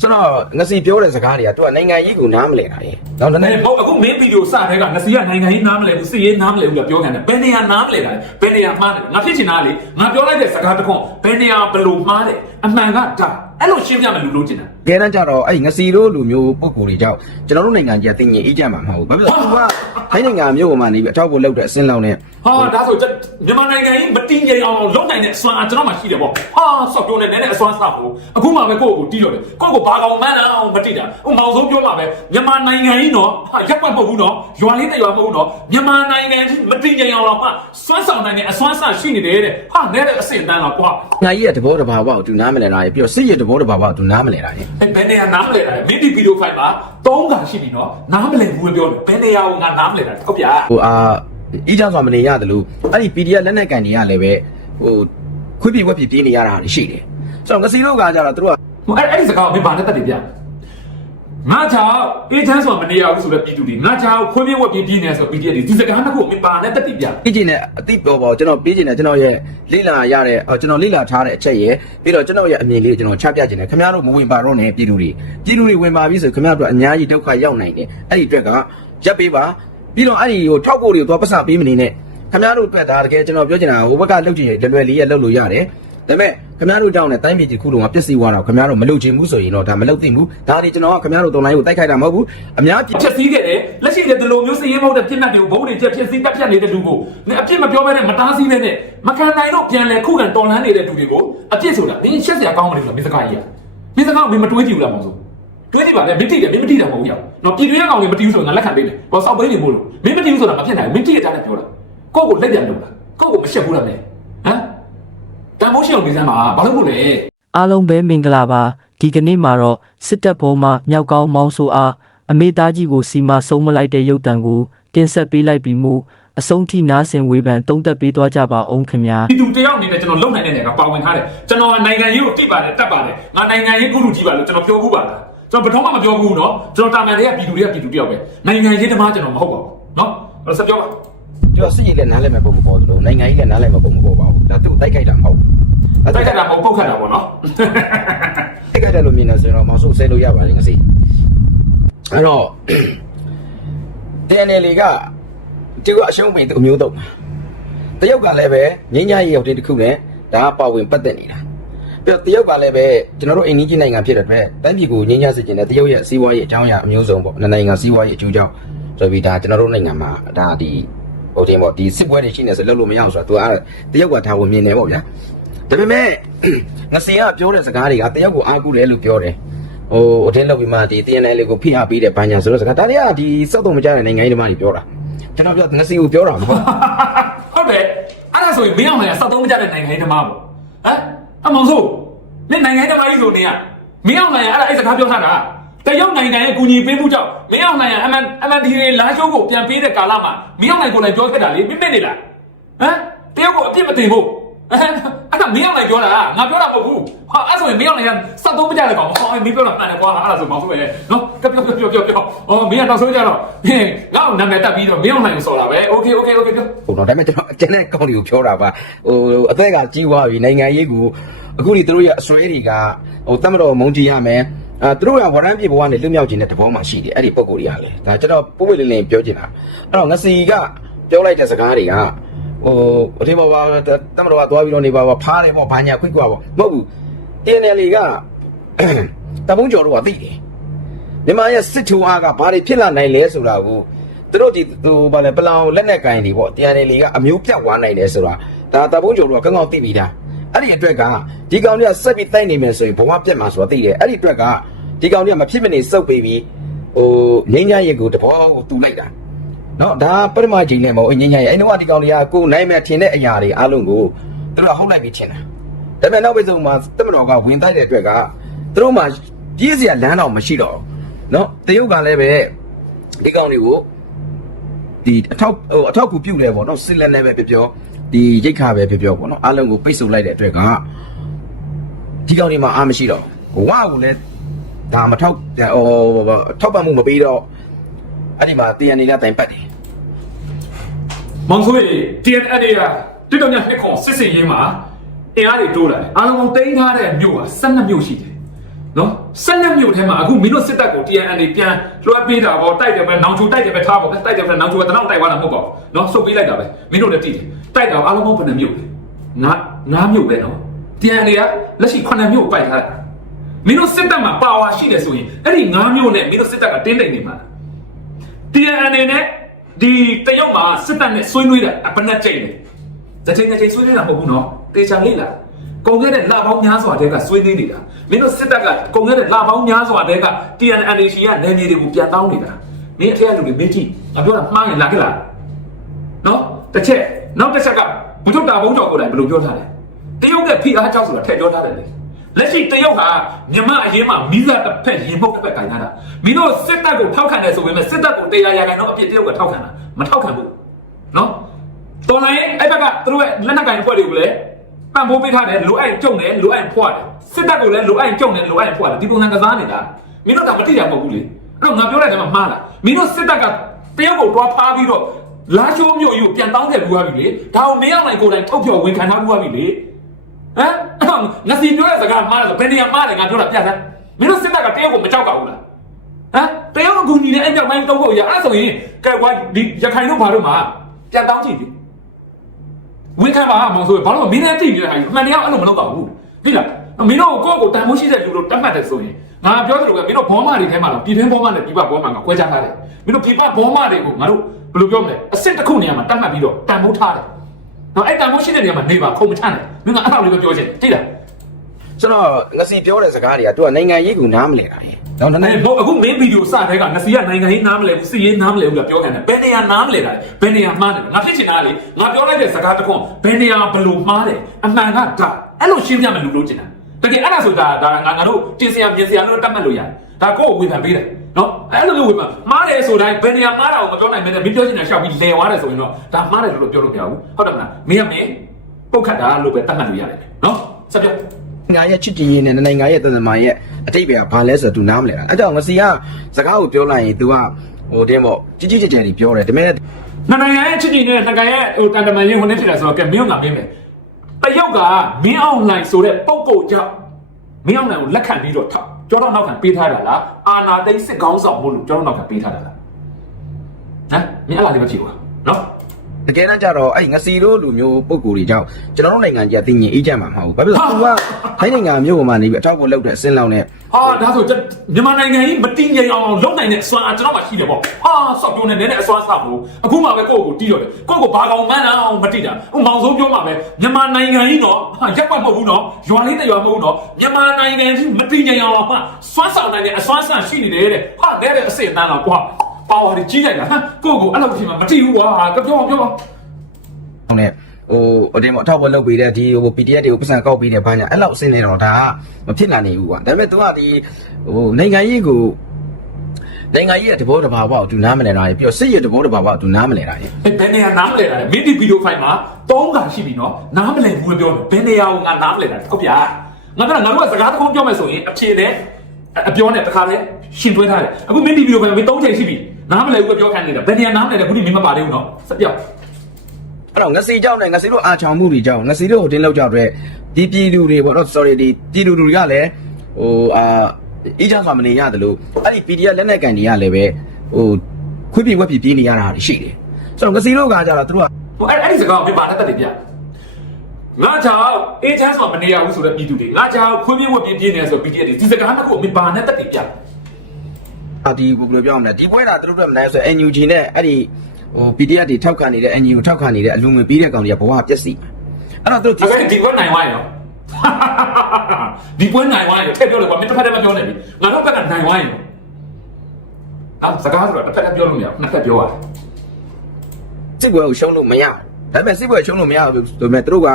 ကျွန်တော်ငစီပြောတဲ့စကားတွေကသူကနိုင်ငံကြီးကိုနားမလဲတာလေနော်နည်းနအဲ့ည်း ဟုတ်အခုမင်းဗီဒီယိုစတဲ့ကငစီကနိုင်ငံရေးနားမလဲဘူးစီရေးနားမလဲဘူးလို့ပြောခံတယ်ဘယ်နေရာနားမလဲတာလဲဘယ်နေရာမှားတယ်ငါဖြစ်ချင်တာလေငါပြောလိုက်တဲ့စကားတစ်ခွန်းဘယ်နေရာဘယ်လိုမှားတယ်အမှန်ကဒါအဲ့လိုရှင်းပြမယ်လူလို့ချင်တာ ကဲတမ်းကြတော့အဲ့ငစီတို့လူမျိုးပုံကိုယ်တွေကြောင့်ကျွန်တော်တို့နိုင်ငံကြီးကတင်ငင်အေးကြမှာမဟုတ်ဘူးဘာဖြစ်လို့လဲသူကထိုင်းနိုင်ငံမျိုးပေါ်မှာနေပြီးအထောက်ကိုလောက်တဲ့အစင်းလောက်နဲ့ဟာဒါဆိုကျွန်မြန်မာနိုင်ငံကြီးမတင်ကြအောင်လုံနိုင်တဲ့အစွမ်းအကျွန်တော်မှရှိတယ်ပေါ့ဟာဆော့ပြောနေနည်းနည်းအစွမ်းစားဖို့အခုမှပဲကိုယ့်ကိုတီးတော့တယ်ကိုယ့်ကိုဘာကောင်မှန်းအောင်မတိတာဟိုမောင်ဆုံးပြောမှာပဲမြန်မာနိုင်ငံကြီးနော်ဟာရက်ပတ်မဟုတ်ဘူးနော်ရွာလေးတစ်ရွာမဟုတ်ဘူးနော်မြန်မာနိုင်ငံကြီးမတင်ကြအောင်တော့မှစွမ်းဆောင်နိုင်တဲ့အစွမ်းစားရှိနေတယ်တဲ့ဟာနဲတဲ့အဆင့်တန်းတော့ကွာညာကြီးရဲ့တဘောတဘာဝကိုသူနားမလဲတာရေပြီးတော့စစ်ရဲ့တဘောတဘာဝကိုသူနားမလဲတာရေဘယ်နေရာနားမလဲတာလဲမင်းဒီဗီဒီယိုဖိုင်မှာ၃ခါရှိပြီနော်နားမလဲဘူးပဲပြောတယ်ဘယ်နေရာကိုငါနားမလဲတာဟုတ်ဗျာဟိုအာအီးကြစွာမနေရတယ်လို့အဲ့ဒီ PDF လက်နက်ကန်တွေကလည်းပဲဟိုခွင့်ပြဝက်ပြပြေးနေရတာရှိတယ်ဆိုတော့ငစီတို့ကကြတော့သူတို့ကဟိုအဲ့အဲ့ဒီစကားကိုမင်းဘာနဲ့တက်တယ်ဗျ ငါချောင်းအေးချမ်းဆိုတာမနေရဘူးဆိုတော့ပြည်သူတွေငါချောင်းခွင့်ပြဝက်ပြပြနေဆိုတော့ PDF တွေဒီစကားနှစ်ခုကိုမင်းဘာနဲ့တက်တယ်ဗျပြီးကျင်တဲ့အသိပေါ်ပေါ်ကျွန်တော်ပြီးကျင်တဲ့ကျွန်တော်ရဲ့လိလာရတဲ့အော်ကျွန်တော်လိလာထားတဲ့အချက်ရဲ့ပြီးတော့ကျွန်တော်ရဲ့အမြင်လေးကိုကျွန်တော်ချပြကျင်တယ်ခင်ဗျားတို့မဝင်ပါတော့နဲ့ပြည်သူတွေပြည်သူတွေဝင်ပါပြီဆိုခင်ဗျားတို့အများကြီးဒုက္ခရောက်နိုင်တယ်အဲ့ဒီအတွက်ကရပ်ပေးပါပြီးတော့အဲ့ဒီဟိုထောက်ကိုတွေကိုသွားပတ်စပေးမနေနဲ့ခင်ဗျားတို့အတွက်ဒါတကယ်ကျွန်တော်ပြောချင်တာဟိုဘက်ကလှုပ်ချင်လွယ်လွယ်လေးရဲ့လှုပ်လို့ရတယ် ဒါပေမဲ့ခင်ဗျားတို့တောင်းတဲ့တိုင်းပြည်ကြီးခုလုံးကပြည့်စည်သွားတော့ခင်ဗျားတို့မလုပ်ချင်ဘူးဆိုရင်တော့ဒါမလုပ်သင့်ဘူးဒါဒီကျွန်တော်ကခင်ဗျားတို့တုံးလိုင်းကိုတိုက်ခိုက်တာမဟုတ်ဘူးအများပြည်ဖြည့်ဆည်းခဲ့တယ်လက်ရှိတဲ့ဒီလိုမျိုးစည်ရင်မဟုတ်တဲ့ပြစ်မှတ်တွေကိုဘုံတွေချက်ဖြည့်ဆည်းတက်ဖြတ်နေတဲ့လူကိုနင်အပြစ်မပြောဘဲနဲ့မတားဆီးဘဲနဲ့မခံနိုင်တော့ပြန်လဲခုခံတော်လှန်နေတဲ့လူတွေကိုအပြစ်ဆိုတာနင်ရှက်စရာကောင်းတယ်လို့မင်းစကားကြီးอ่ะမင်းစကားကိုမင်းမတွေးကြည့်ဘူးလားမောင်စိုးတွေးကြည့်ပါလေမင်းတိတယ်မင်းမတိတာမဟုတ်ဘူးနော်ပြည်တွင်းကောင်တွေမတီးဘူးဆိုတော့ငါလက်ခံပေးတယ်ဘောဆောက်ပေးနေမို့လို့မင်းမတီးဘူးဆိုတာမဖြစ်နိုင်ဘူးမင်းတိရတဲ့ပြောတာကိုယ့်ကိုလက်ပြန်လို့လားကိုယ့်ကိုမရှက်ဘူးလားမင်းဟမ်တ န်ဖိုးရှိအောင်နေစမ်းပါဘာလို့မို့လဲအားလုံးပဲမင်္ဂလာပါဒီကနေ့မှာတော့စစ်တပ်ဘုံမှမြောက်ကောင်းမောင်းဆိုအားအမေသားကြီးကိုစီမဆုံးမလိုက်တဲ့ရုပ်တံကိုတင်ဆက်ပေးလိုက်ပြီးမှအဆုံးထိနားဆင်ဝေဖန်တုံးသက်ပေးသွားကြပါအောင်ခင်ဗျာဒီသူတယောက်အနေနဲ့ကျွန်တော်လုံနိုင်တဲ့နေရာကပါဝင်ထားတယ်ကျွန်တော်ကနိုင်ငံရေးကိုတိပါတယ်တက်ပါတယ်ငါနိုင်ငံရေးကုလူကြီးပါလို့ကျွန်တော်ပြောဘူးပါလားကျွန်တော်ဘယ်တော့မှမပြောဘူးနော်ကျွန်တော်တာမန်တွေကပြည်သူတွေကပြည်သူတယောက်ပဲနိုင်ငံရေးသမားကျွန်တော်မဟုတ်ပါဘူးနော်အဲ့ဆက်ပြောပါ ကျွန်တော်စစ်ရေးလည်းနားလည်မဲ့ပုံမပေါ်သလိုနိုင်ငံကြီးလည်းနားလည်မဲ့ပုံမပေါ်ပါဘူးဒါသူ့တိုက်ခိုက်တာမဟုတ်ဘူးတိုက်ခတ်တာမဟုတ်ပုတ်ခတ်တာပေါ့နော်တိုက်ခိုက်တယ်လို့မြင်နေဆိုတော့မောင်ဆုဆဲလို့ရပါတယ်ငစီအဲ့တော့ TNL ကဒီကအရှုံးပင်သူအမျိုးတော့တရုတ်ကလည်းပဲငင်းညာရေးရောက်တဲ့တစ်ခုနဲ့ဒါကပါဝင်ပတ်သက်နေတာပြီးတော့တရုတ်ကလည်းပဲကျွန်တော်တို့အိန္ဒိယနိုင်ငံဖြစ်တဲ့အတွက်တိုင်းပြည်ကိုငင်းညာစေချင်တဲ့တရုတ်ရဲ့စီးပွားရေးအကြောင်းအရာအမျိုးစုံပေါ့နှစ်နိုင်ငံစီးပွားရေးအကျိုးကြောင့်ဆိုပြီးဒါကျွန်တော်တို့နိုင်ငံမှာဒါဒီ ဟိုတင်ပေါ့ဒီစစ်ပွဲတွေရှိနေဆိုလုပ်လို့မရအောင်ဆိုတော့သူကတရုတ်ကဒါဝင်မြင်နေပေါ့ဗျာဒါပေမဲ့ငစင်ကပြောတဲ့စကားတွေကတယောက်ကိုအားကိုးတယ်လို့ပြောတယ်ဟိုအထင်းလောက်ပြီးမှဒီ TNL လေးကိုဖိအားပေးတဲ့ဘာညာဆိုတော့စကားဒါတွေကဒီစောက်တော့မကြတဲ့နိုင်ငံရေးသမားတွေပြောတာကျွန်တော်ပြောငစင်ကိုပြောတာမဟုတ်ဟုတ်တယ်အဲ့ဒါဆိုရင်မင်းအောင်လည်းစောက်သုံးမကြတဲ့နိုင်ငံရေးသမားပေါ့ဟမ်အမောင်စိုးမင်းနိုင်ငံရေးသမားကြီးဆိုနေရမင်းအောင်လည်းအဲ့ဒါအဲ့စကားပြောထားတာ တရုတ်နိုင်ငံရဲ့ကူညီပေးမှုကြောင့်မင်းအောင်လည်းအမှန်အမှန်ဒီလာရှိုးကိုပြန်ပေးတဲ့ကာလမှာမင်းအောင်လည်းကိုယ်လည်းပြောခဲ့တာလေမင်းမင်းနေလားဟမ်တရုတ်ကိုအပြစ်မတင်ဘူးအဲ့ဒါမင်းအောင်လည်းပြောတာငါပြောတာမဟုတ်ဘူးဟာအဲ့ဆိုရင်မင်းအောင်လည်းစောက်သုံးမကြတဲ့ကောင်ဟောမင်းပြောတာမှန်တယ်ကွာအဲ့ဒါဆိုမောင်စိုးရဲ့နော်ပြောပြောပြောပြောပြောအော်မင်းကတော့ဆိုကြတော့ဟင်းငါ့ကိုနာမည်တက်ပြီးတော့မင်းအောင်လည်းကိုစော်တာပဲโอเคโอเคโอเคပြော ဘူးတော့ဒါပေမဲ့ကျွန်တော်အကျဉ်းတဲ့ကောင်းတွေကိုပြောတာပါဟိုအသက်ကကြီးသွားပြီနိုင်ငံရေးကိုအခုဒီသူတို့ရဲ့အစွဲတွေကဟိုတတ်မတော်မုံကြည့်ရမယ် အဲသူတို့ကဝရမ်းပြေဘဝနဲ့လွတ်မြောက်ခြင်းတဲ့သဘောမှရှိတယ်အဲ့ဒီပုံကိုယ်ကြီးကလေဒါကျွန်တော်ပုံပွင့်လင်းလင်းပြောချင်တာအဲ့တော့ငစီကပြောလိုက်တဲ့စကားတွေကဟိုအထင်ပါပါတမတော်ကသွားပြီးတော့နေပါပါဖားတယ်ပေါ့ဘာညာခွင့်ကွာပေါ့မဟုတ်ဘူး TNL ကတပုံးကျော်တို့ကသိတယ်မြန်မာရဲ့စစ်ထူအားကဘာတွေဖြစ်လာနိုင်လဲဆိုတာကိုသူတို့ဒီဟိုဘာလဲပလောင်လက်နက်ကင်တွေပေါ့ TNL ကအမျိုးပြတ်သွားနိုင်တယ်ဆိုတာဒါတပုံးကျော်တို့ကကောင်းကောင်းသိပြီးသား အဲ့ဒီအတွက်ကဒီကောင်တွေကဆက်ပြီးတိုက်နေမယ်ဆိုရင်ဘဝပြတ်မှာဆိုတာသိတယ်အဲ့ဒီအတွက်ကဒီကောင်တွေကမဖြစ်မနေစုပ်ပေးပြီးဟိုငိမ့်ညရဲ့ကိုတဘောကိုတူလိုက်တာနော်ဒါပရမဂျိန်နဲ့မဟုတ်အငင်းညာရဲ့အဲ့တော့ဒီကောင်တွေကကိုနိုင်မဲ့ထင်တဲ့အရာတွေအားလုံးကိုသူတို့ကဟုတ်လိုက်ပြီးထင်တာဒါပေမဲ့နောက်ပိတ်ဆုံးမှာတမတော်ကဝင်တိုက်တဲ့အတွက်ကသူတို့မှပြည့်စရာလမ်းတော့မရှိတော့ဘူးနော်တရုတ်ကလည်းပဲဒီကောင်တွေကိုဒီအထောက်ဟိုအထောက်ကူပြုတ်တယ်ပေါ့နော်စစ်လက်နဲ့ပဲပြောပြော ဒီရိတ်ခါပဲပြောပြောပေါ့နော်အားလုံးကိုပိတ်ဆို့လိုက်တဲ့အတွက်ကဒီကောင်တွေမှာအားမရှိတော့ဘူးဝါကိုလည်းဒါမထောက်ဟိုထောက်ပံ့မှုမပေးတော့အဲ့ဒီမှာတရားနေလည်းတိုင်ပတ်တယ်မောင်ဆိုးရေ TNL တွေကတိတော့ညနှစ်ခွန်စစ်စင်ရေးမှာအင်အားတွေတိုးလာတယ်အားလုံးပေါင်းတိန်းထားတဲ့မြို့က12မြို့ရှိတယ်နော် ဆက်လက်မြို့ထဲမှာအခုမင်းတို့စစ်တပ်ကို TNN တွေပြန်လွှဲပေးတာပေါ့တိုက်တယ်ပဲနောင်ချိုတိုက်တယ်ပဲထားပေါ့တိုက်တယ်ပဲနောင်ချိုကတနောက်တိုက်သွားတာမဟုတ်ပါဘူးနော်ဆုတ်ပေးလိုက်တာပဲမင်းတို့လည်းတည်တယ်တိုက်တာအားလုံးပေါင်းဘယ်နှမြို့လဲငါငါးမြို့ပဲနော် TNN တွေကလက်ရှိ9မြို့ပိုက်ထားတာမင်းတို့စစ်တပ်မှာပါဝါရှိတယ်ဆိုရင်အဲ့ဒီ9မြို့နဲ့မင်းတို့စစ်တပ်ကတင်းတိတ်နေမှာ TNN နဲ့ဒီတရုတ်မှာစစ်တပ်နဲ့ဆွေးနွေးတာအပနဲ့ကြိတ်တယ်တစ်ချိန်တစ်ချိန်ဆွေးနွေးတာမဟုတ်ဘူးနော်တေချာလေးလား ကုန်ခဲ့တဲ့လပေါင်းများစွာတည်းကဆွေးနွေးနေတာမင်းတို့စစ်တပ်ကကုန်ခဲ့တဲ့လပေါင်းများစွာတည်းက TNN ရှိရနယ်မြေတွေကိုပြန်တောင်းနေတာမင်းအထက်လူတွေမေးကြည့်ငါပြောတာမှားရင်လားကြလားနော်တစ်ချက်နောက်တစ်ချက်ကဘုထုတာဘုံကြော်ကိုယ်တိုင်ဘယ်လိုပြောထားလဲတရုတ်ကဖိအားကြောက်ဆိုတာထည့်ပြောထားတယ်လေလက်ရှိတရုတ်ဟာမြမအရင်မှာမိသားတစ်ဖက်ရင်ပုတ်တစ်ဖက်ကင်ထားတာမင်းတို့စစ်တပ်ကိုထောက်ခံတယ်ဆိုပေမဲ့စစ်တပ်ကိုတရားရခိုင်တော့အပြစ်တရုတ်ကထောက်ခံတာမထောက်ခံဘူးနော်တော်လိုင်းအဲ့ဘက်ကသူတို့ရဲ့လက်နက်ကင်ဖွဲ့တွေကိုလည်း ပံ့ပိုးပေးထားတယ်လိုအပ်ရင်ကြုံတယ်လိုအပ်ရင်ဖွာတယ်စစ်တပ်ကိုလည်းလိုအပ်ရင်ကြုံတယ်လိုအပ်ရင်ဖွာတယ်ဒီပုံစံကစားနေတာမင်းတို့ကမတိရမဟုတ်ဘူးလေအဲ့တော့ငါပြောလိုက်တယ်မှာမှားလားမင်းတို့စစ်တပ်ကတရုတ်ကိုတွားဖားပြီးတော့လာရှိုးမြို့ကြီးကိုပြန်တောင်းခဲ့ဘူးရပြီလေဒါကိုမင်းအောင်နိုင်ကိုယ်တိုင်ထုတ်ပြောဝန်ခံထားဘူးရပြီလေဟမ်ငါစီပြောတဲ့စကားမှားတယ်ဘယ်နေရာမှားတယ်ငါပြောတာပြတ်စမ်းမင်းတို့စစ်တပ်ကတရုတ်ကိုမကြောက်ကြဘူးလားဟမ်တရုတ်အကူညီနဲ့အဲ့ကြောက်တိုင်းတုံးဖို့ရအဲ့ဆိုရင်ကဲကွာဒီရခိုင်တို့ဘာလို့မှာပြန်တောင်းကြည့်ပြီ ဝင်ခံပါမောင်ဆိုဘာလို့မင်းနဲ့ကြည့်နေတဲ့ဟာကြီးအမှန်တရားအဲ့လိုမလုပ်တော့ဘူးသိလားမင်းတို့ကိုယ့်ကိုတန်ဖိုးရှိတဲ့လူတို့တတ်မှတ်တယ်ဆိုရင်ငါပြောသလိုပဲမင်းတို့ဘောမတွေထဲမှာတော့ပြည်တွင်းဘောမနဲ့ပြည်ပဘောမကကွဲခြားထားတယ်မင်းတို့ပြည်ပဘောမတွေကိုငါတို့ဘယ်လိုပြောမလဲအစ်စ်တစ်ခုနေရာမှာတတ်မှတ်ပြီးတော့တန်ဖိုးထားတယ်နော်အဲ့တန်ဖိုးရှိတဲ့နေရာမှာနေပါခုံမချမ်းတယ်မင်းကအဲ့လိုလေးပဲပြောချင်သိလား ကျွန်တော်ငစီပြောတဲ့စကားတွေကသူကနိုင်ငံရေးကိုနားမလဲတာလေတော့နည်းနအဲ့ည်းတော့အခု main video စတဲ့ကငစီကနိုင်ငံရေးနားမလဲဘူးစီရေးနားမလဲဘူးလားပြောခံတယ်ဘယ်နေရာနားမလဲတာလဲဘယ်နေရာမှားတယ်ငါဖြစ်ချင်တာလေငါပြောလိုက်တဲ့စကားတစ်ခွန်းဘယ်နေရာဘယ်လိုမှားတယ်အမှန်ကဒါအဲ့လိုရှင်းပြမယ်လူလို့ချင်တာတကယ်အဲ့ဒါဆိုတာဒါငါငါတို့တင်စရာမြင်စရာလို့တတ်မှတ်လို့ရတယ်ဒါကိုယ့်ကိုဝေဖန်ပေးတယ်နော်အဲ့လိုမျိုးဝေဖန်မှားတယ်ဆိုတိုင်းဘယ်နေရာမှားတာကိုမပြောနိုင်မဲနဲ့မင်းပြောချင်တာရှောက်ပြီးလဲသွားတယ်ဆိုရင်တော့ဒါမှားတယ်လို့ပြောလို့မရဘူးဟုတ်တယ်မလားမင်းကမင်းပုတ်ခတ်တာလို့ပဲတတ်မှတ်လို့ရတယ်နော်ဆက်ပြော နိုင်ငံရဲ့ချစ်ကြည်ရေးနဲ့နိုင်ငံရဲ့တန်တမာရဲ့အတိတ်ပဲကဘာလဲဆိုတော့ तू နားမလဲတာအဲကြောင့်ငစီကစကားကိုပြောလိုက်ရင် तू ကဟိုတင်းပေါ့ကြီးကြီးကျယ်ကျယ်ကြီးပြောတယ်ဒါပေမဲ့နှစ်နိုင်ငံရဲ့ချစ်ကြည်နဲ့နှစ်နိုင်ငံရဲ့ဟိုတန်တမန်ရေးဝင်နေဖြစ်လာဆိုတော့ကဲမင်းတို့ငါမင်းမယ်တရုတ်ကမင်းအောင်နိုင်ဆိုတဲ့ပုံကိုကြောင့်မင်းအောင်နိုင်ကိုလက်ခံပြီးတော့ထောက်ကျောတော့နောက်ခံပေးထားတာလားအာနာတိတ်စစ်ကောင်းဆောင်မို့လို့ကျောတော့နောက်ခံပေးထားတာလားဟမ်မင်းအဲ့လားလေးမဖြစ်ဘူးလားနော် တကယ်တမ်းကျတော့အဲ့ငစီတို့လူမျိုးပုံကိုယ်တွေကြောင့်ကျွန်တော်တို့နိုင်ငံကြီးကတည်ငြိမ်အေးချမ်းမှာမဟုတ်ဘူးဘာဖြစ်လို့လဲ तू ကထိုင်းနိုင်ငံမျိုးပေါ်မှာနေပြီးအထောက်အကူလုပ်တဲ့အစင်းလောက်နဲ့ဟာဒါဆိုကျွန်မြန်မာနိုင်ငံကြီးမတည်ငြိမ်အောင်လုပ်နိုင်တဲ့အစွမ်းအားကျွန်တော်မှရှိတယ်ပေါ့ဟာဆော့ပြုံးနေနေတဲ့အစွမ်းစားဘူးအခုမှပဲကိုယ့်ကိုတီးတော့တယ်ကိုယ့်ကိုဘာကောင်မှန်းအောင်မတိတာဟိုမောင်စိုးပြောမှာပဲမြန်မာနိုင်ငံကြီးတော့ဟာရက်ပတ်မဟုတ်ဘူးနော်ရွာလေးတစ်ရွာမဟုတ်ဘူးနော်မြန်မာနိုင်ငံကြီးမတည်ငြိမ်အောင်မှစွမ်းဆောင်နိုင်တဲ့အစွမ်းစားရှိနေတယ်တဲ့ဟာတဲ့တဲ့အစစ်အတန်းတော့ကွာ ပါဝါတွေကြီးလိုက်တာဟမ်ကိုယ့်ကိုအဲ့လိုဖြစ်မှာမတိဘူးကွာကပြောပြော ဟိုနဲ့ဟိုအတင်းပေါ့အထောက်အကူလုပ်ပေးတဲ့ဒီဟို PDF တွေကိုပတ်စံကောက်ပေးတဲ့ဘာညာအဲ့လောက်အစင်းနေတော့ဒါကမဖြစ်နိုင်ဘူးကွာဒါပေမဲ့ तू ကဒီဟိုနိုင်ငံရေးကိုနိုင်ငံရေးရဲ့တဘောတဘာဝကို तू နားမလဲတာပြီးတော့စစ်ရဲ့တဘောတဘာဝကို तू နားမလဲတာလေ ဘယ်နေရာနားမလဲတာလဲမင်းဒီဗီဒီယိုဖိုင်မှာ၃ခါရှိပြီနော်နားမလဲဘူးပြောဘယ်နေရာကိုငါနားမလဲတာဟုတ်ဗျာငါကငါတို့ကစကားတစ်ခုပြောမယ်ဆိုရင်အဖြေနဲ့အပြောနဲ့တခါလဲရှင်တွဲထားတယ်အခုမင်းဒီဗီဒီယိုဖိုင်မှာမင်း၃ချိန်ရှိပြီ နားမလဲဘူးပြောခံနေတာဘယ်နေရာနားမလဲလဲခုဒီမင်းမပါသေးဘူးနော်စပြောက်အဲ့တော့ငစီကြောင့်နဲ့ငစီတို့အာချောင်မှုတွေကြောင့်ငစီတို့ဟိုတင်းလောက်ကြောက်တဲ့ဒီပြည်သူတွေပေါ့နော် sorry ဒီပြည်သူတွေကလည်းဟိုအာအီးချောင်းစွာမနေရတယ်လို့အဲ့ဒီ PDF လက်နက်ကန်တွေကလည်းပဲဟိုခွေးပြေဝက်ပြေပြေးနေရတာရှိတယ်ဆိုတော့ငစီတို့ကကြတော့သူတို့ကဟိုအဲ့အဲ့ဒီစကားကိုမင်းပါနဲ့တက်တယ်ဗျငါချောင်းအေးချမ်းဆိုမနေရဘူးဆိုတော့ပြည်သူတွေငါချောင်းခွေးပြေးဝက်ပြေးပြေးနေဆို BTS တွေဒီစကားနှစ်ခုကိုမင်းပါနဲ့တက်တယ်ဗျ အာဒီဘယ်လိုပြောမလဲဒီပွဲတာသူတို့တို့မနိုင်ဆို NUG နဲ့အဲ့ဒီဟို PDF တွေထောက်ခံနေတဲ့ NUG ကိုထောက်ခံနေတဲ့အလူငွေပေးတဲ့ကောင်တွေကဘဝပျက်စီအဲ့တော့သူတို့အဲ့ဒါဒီကွနိုင်ဝိုင်းရောဒီပွဲနိုင်ဝိုင်းရောထည့်ပြောလို့ကွာမင်းတစ်ဖက်တည်းမပြောနဲ့လေငါတို့ဘက်ကနိုင်ဝိုင်းရောအဲ့စကားဆိုတာတစ်ဖက်တည်းပြောလို့မရဘူးနှစ်ဖက်ပြောရတယ်စစ်ပွဲကိုရှုံးလို့မရဘူးဒါပေမဲ့စစ်ပွဲရှုံးလို့မရဘူးဆိုပေမဲ့သူတို့က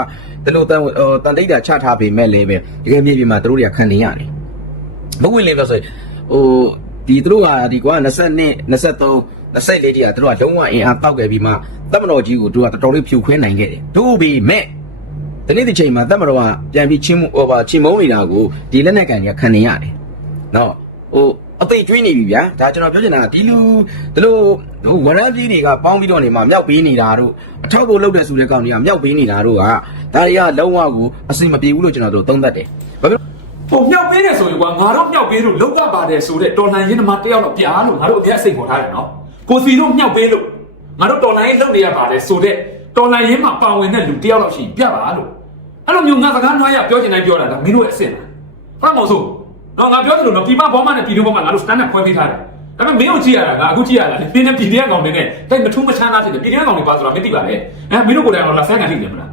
တလို့တန်တန်တိတ်တာချထားပေမဲ့လည်းပဲတကယ်မြေပြင်မှာသူတို့တွေကခံနေရတယ်မဟုတ်ဝင်လေပြောဆိုဟို ဒီသူတို့ကဒီကွာ22 23 24တိကသူတို့ကလုံးဝအင်အားတောက်ခဲ့ပြီးမှတမတော်ကြီးကိုသူကတော်တော်လေးဖြူခွဲနိုင်ခဲ့တယ်တို့ပေမဲ့ဒီနေ့ဒီချိန်မှာတမတော်ကပြန်ပြီးချင်းဟိုပါချင်းမုံနေတာကိုဒီလက်နက်ကန်ကြီးခံနေရတယ်နော်ဟိုအသိကျွေးနေပြီဗျာဒါကျွန်တော်ပြောချင်တာဒီလူဒီလိုဟိုဝရမ်းကြီးတွေကပေါင်းပြီးတော့နေမှာမြောက်ပေးနေတာတို့အထောက်ကိုလုပ်တဲ့ဆိုတဲ့ကောင်တွေကမြောက်ပေးနေတာတို့ကဒါတွေကလုံးဝကိုအစင်မပြေဘူးလို့ကျွန်တော်တို့သုံးသပ်တယ်ဘာဖြစ်လို့ ဟိုမြောက်ပေးတယ်ဆိုရင်ကွာငါတို့မြောက်ပေးလို့လောက်ကပါတယ်ဆိုတဲ့တော်လှန်ရေးသမားတယောက်တော့ပြားလို့ငါတို့အများစိတ်ပေါ်ထားတယ်နော်ကိုစီတို့မြောက်ပေးလို့ငါတို့တော်လှန်ရေးလုပ်နေရပါတယ်ဆိုတဲ့တော်လှန်ရေးမှာပါဝင်တဲ့လူတယောက်တော့ရှိပြပါလို့အဲ့လိုမျိုးငါစကားနှွားရပြောချင်တိုင်းပြောတာဒါမင်းတို့ရဲ့အဆင့်လားဟုတ်မဟုတ်ဆိုတော့ငါပြောသလိုနော်ဒီမဘောမနဲ့ပြည်သူဘောမငါတို့ standard ခွဲပေးထားတယ်ဒါပေမဲ့မင်းတို့ကြည့်ရတာကအခုကြည့်ရတာလေနင်းနဲ့ပြည်တဲ့ကောင်တွေနဲ့တိတ်မထူးမချမ်းသာဖြစ်တယ်ပြည်တဲ့ကောင်တွေပါဆိုတာမသိပါနဲ့အဲမင်းတို့ကိုယ်တိုင်တော့လာဆန်းကန်ထိတယ်မလားဟမ်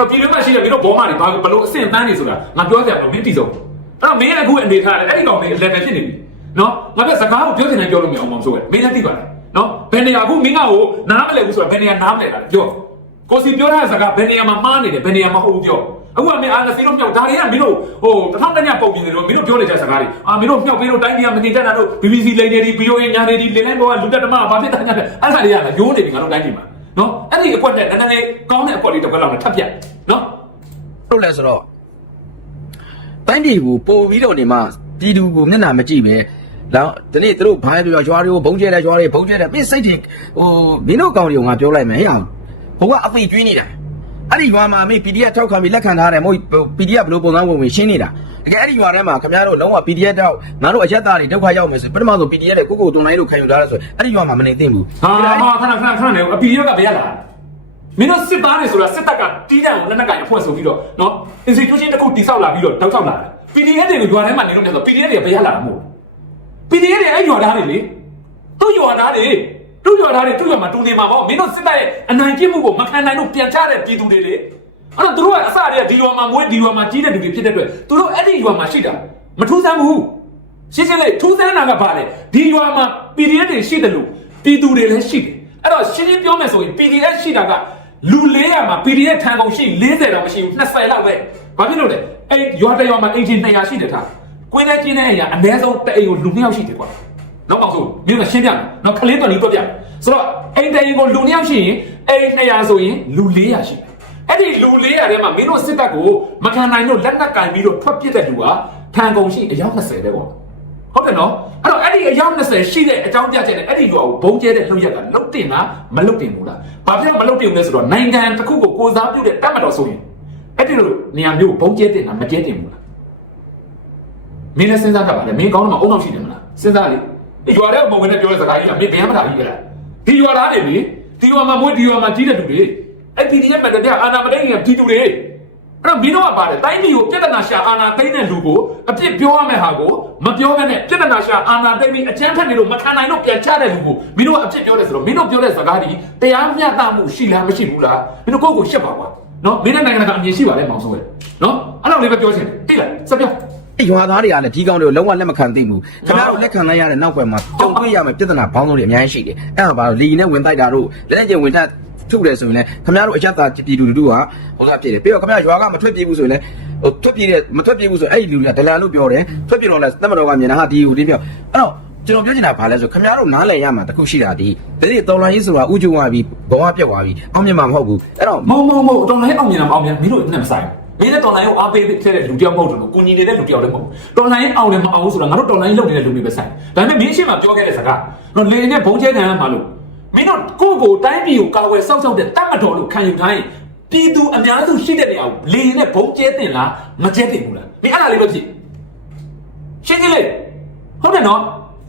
တော့ပြည်တွင်းမှာရှိတဲ့မင်းတို့ဘောမတွေဘာဘလို့အဆင့်တန်းနေဆိုတာငါပြောကြတယ်မင်းတိဆုံးအဲ့တော့မင်းအခုအနေထားတယ်အဲ့ဒီကောင်လေးလက်ပဲဖြစ်နေပြီနော်ငါပြစကားကိုပြောချင်တယ်ပြောလို့မရအောင်မဆိုးရမင်းလည်းသိပါတယ်နော်ဘယ်နေရာအခုမင်းကဟိုနားမလဲဘူးဆိုတော့ဘယ်နေရာနားမလဲတာပြောကိုစီပြောတဲ့စကားဘယ်နေရာမှာမှားနေတယ်ဘယ်နေရာမှာဟုတ်ဘူးပြောအခုကမင်းအားနဲ့စီလို့မြောက်ဒါတွေကမင်းတို့ဟိုတထောင်တညပုံပြင်တယ်လို့မင်းတို့ပြောနေကြစကားတွေအာမင်းတို့မြောက်ပေးလို့တိုင်းပြည်ကမတင်ကြတာတို့ BBC လိန်နေဒီ BOA ညာနေဒီလင်းလိုက်ဘောကလူတက်တမဘာဖြစ်တာညာအဲ့ဒါတွေကရိုးနေပြီငါတို့တိုင်းပြည်မှာ နော်အဲ့ဒီအကွက်နဲ့နည်းနည်းလေးကောင်းတဲ့အကွက်လေးတစ်ခွက်လောက်နဲ့ထပ်ပြနော်လို့လဲဆိုတော့တိုင်းပြည်ကိုပို့ပြီးတော့နေမှာပြည်သူကိုမျက်နှာမကြည့်ပဲတော့ဒီနေ့သူတို့ဘာပြောရွာတွေကိုဘုံကျဲတယ်ရွာတွေဘုံကျဲတယ်မင်းစိတ်တွေဟိုမင်းတို့ကောင်တွေကိုငါပြောလိုက်မယ်ဟဲ့အောင်ဘုံကအဖေကျွေးနေတာ အဲ့ဒီရွာမှာမင်း PDF ထောက်ခံပြီးလက်ခံထားတယ်မဟုတ် PDF ဘယ်လိုပုံစံပုံဝင်ရှင်းနေတာတကယ်အဲ့ဒီရွာထဲမှာခင်ဗျားတို့လုံးဝ PDF တော့ငါတို့အရက်သားတွေဒုက္ခရောက်မယ်ဆိုပထမဆုံး PDF တွေကိုကိုတုံတိုင်းလို့ခံယူထားတယ်ဆိုအဲ့ဒီရွာမှာမနေသင့်ဘူးဟာဟာခဏခဏခဏနေအပီရောကဘယ်ရလာမင်းတို့စစ်သားတွေဆိုတာစစ်တပ်ကတီးတံကိုလက်နက်ကင်အဖွဲ့ဆိုပြီးတော့နော် institution တစ်ခုတိဆောက်လာပြီးတော့တောက်ချောက်လာတာ PDF တွေကိုရွာထဲမှာနေလို့ပြဆို PDF တွေကဘယ်ရလာမှာမို့ PDF တွေအဲ့ရွာသားတွေလေသူ့ရွာသားတွေ သူ့ရွာသားတွေသူ့ရွာမှာတူနေမှာပေါ့မင်းတို့စစ်တပ်ရဲ့အနိုင်ကျင့်မှုကိုမခံနိုင်လို့ပြန်ချတဲ့ပြည်သူတွေလေအဲ့တော့သူတို့ကအစတွေကဒီရွာမှာမွေးဒီရွာမှာကြီးတဲ့လူတွေဖြစ်တဲ့အတွက်သူတို့အဲ့ဒီရွာမှာရှိတာမထူးဆန်းဘူးရှင်းရှင်းလေးထူးဆန်းတာကဘာလဲဒီရွာမှာ PDF တွေရှိတယ်လို့ပြည်သူတွေလည်းရှိတယ်အဲ့တော့ရှင်းရှင်းပြောမယ်ဆိုရင် PDF ရှိတာကလူ400မှာ PDF ထံကုန်ရှိ40တော့မရှိဘူး20လောက်ပဲဘာဖြစ်လို့လဲအဲ့ရွာတစ်ရွာမှာအင်ဂျင်200ရှိတယ်ထားကွင်းထဲကျင်းတဲ့အရာအနည်းဆုံးတစ်အိမ်ကိုလူ2ယောက်ရှိတယ်ကွာ နောက်အောင်ဆိုမြို့ကရှင်းပြမယ်နောက်ကလေးတော်လေးတွက်ပြဆိုတော့အိမ်တစ်အိမ်ကိုလူ2ယောက်ရှိရင်အိမ်200ဆိုရင်လူ400ရှိတယ်အဲ့ဒီလူ400ထဲမှာမင်းတို့စစ်တပ်ကိုမခံနိုင်လို့လက်နက်ကင်ပြီးတော့ထွက်ပစ်တဲ့လူကထံကုန်ရှိအယောက်20ပဲကွာဟုတ်တယ်နော်အဲ့တော့အဲ့ဒီအယောက်20ရှိတဲ့အကြောင်းပြချက်နဲ့အဲ့ဒီရွာကိုဘုံကျဲတဲ့လှုပ်ရက်ကလုတ်တင်လားမလုတ်တင်ဘူးလားဘာဖြစ်လို့မလုတ်တင်ဘူးလဲဆိုတော့နိုင်ငံတစ်ခုကိုကိုစားပြုတဲ့တပ်မတော်ဆိုရင်အဲ့ဒီလိုနေရာမျိုးကိုဘုံကျဲတင်လားမကျဲတင်ဘူးလားမင်းလည်းစဉ်းစားတတ်ပါလေမင်းကောင်းတော့မအုံနောက်ရှိတယ်မလားစဉ်းစားလေ ဒီရွာတဲ့ပုံဝင်နဲ့ပြောတဲ့စကားကြီးကမင်းဘယ်မှမလာဘူးကြလားဒီရွာသားတွေလေဒီရွာမှာမွေးဒီရွာမှာကြီးတဲ့လူတွေအဲ့ဒီဒီရဲ့မတပြအာနာမတိန်ကပြည်သူတွေအဲ့တော့မင်းတို့ကပါတယ်တိုင်းပြည်ကိုပြဿနာရှာအာဏာသိမ်းတဲ့လူကိုအပြစ်ပြောရမယ့်ဟာကိုမပြောဘဲနဲ့ပြဿနာရှာအာဏာသိမ်းပြီးအကြမ်းဖက်နေလို့မခံနိုင်လို့ပြန်ချတဲ့လူကိုမင်းတို့ကအပြစ်ပြောတယ်ဆိုတော့မင်းတို့ပြောတဲ့စကားဒီတရားမျှတမှုရှိလားမရှိဘူးလားမင်းတို့ကိုယ့်ကိုရှက်ပါကွာနော်မင်းနဲ့နိုင်ငံတကာအမြင်ရှိပါလေမောင်စိုးရဲ့နော်အဲ့တော့လေးပဲပြောချင်တယ်တိလားစပြောအဲ့ ရွာသားတွေကလည်းဒီကောင်တွေကိုလုံးဝလက်မခံသိဘူးခင်ဗျားတို့လက်ခံလိုက်ရတဲ့နောက်ွယ်မှာကြုံတွေ့ရမယ့်ပြဿနာဘောင်းဆုံးတွေအများကြီးရှိတယ်အဲ့ဒါဘာလို့လီနဲ့ဝင်တိုက်တာတို့လက်နဲ့ကျင်ဝင်တိုက်ထုတယ်ဆိုရင်လည်းခင်ဗျားတို့အကြက်သားပြည်သူလူထုကဟိုကဖြစ်တယ်ပြီးတော့ခင်ဗျားရွာကမထွက်ပြေးဘူးဆိုရင်လည်းဟိုထွက်ပြေးတဲ့မထွက်ပြေးဘူးဆိုရင်အဲ့ဒီလူတွေကဒလန်လို့ပြောတယ်ထွက်ပြေးတော့လည်းသမတော်ကမြင်တာဟာဒီဟိုဒီပြောအဲ့တော့ကျွန်တော်ပြောချင်တာဘာလဲဆိုခင်ဗျားတို့နားလည်ရမှာတခုရှိတာဒီဒါဒီတော်လိုင်းရေးဆိုတာဥကျုံသွားပြီးဘဝပြတ်သွားပြီးအောင်မြင်မှာမဟုတ်ဘူးအဲ့တော့မုံမုံမုံတော်လိုင်းအောင်မြင်တာမအောင်မြင်မင်းတို့နဲ့မဆိုင် မင်းနဲ့တော်လိုင်းကိုအားပေးခဲ့တဲ့လူတယောက်မဟုတ်ဘူးကိုညီနေတဲ့လူတယောက်လည်းမဟုတ်ဘူးတော်လိုင်းအောင်လည်းမအောင်ဘူးဆိုတာငါတို့တော်လိုင်းလုပ်နေတဲ့လူတွေပဲဆိုင်ဒါပေမဲ့မင်းရှင်းမှာပြောခဲ့တဲ့စကားတော့လေနဲ့ဘုံကျဲခံရမှာလို့မင်းတို့ကိုယ့်ကိုတိုင်းပြည်ကိုကာဝယ်စောင့်ရှောက်တဲ့တတ်မတော်လို့ခံယူထားရင်ပြည်သူအများစုရှိတဲ့နေရာကိုလေရင်နဲ့ဘုံကျဲတင်လားမကျဲတင်ဘူးလားမင်းအဲ့ဒါလေးပဲဖြစ်ရှင်းရှင်းလေးဟုတ်တယ်နော်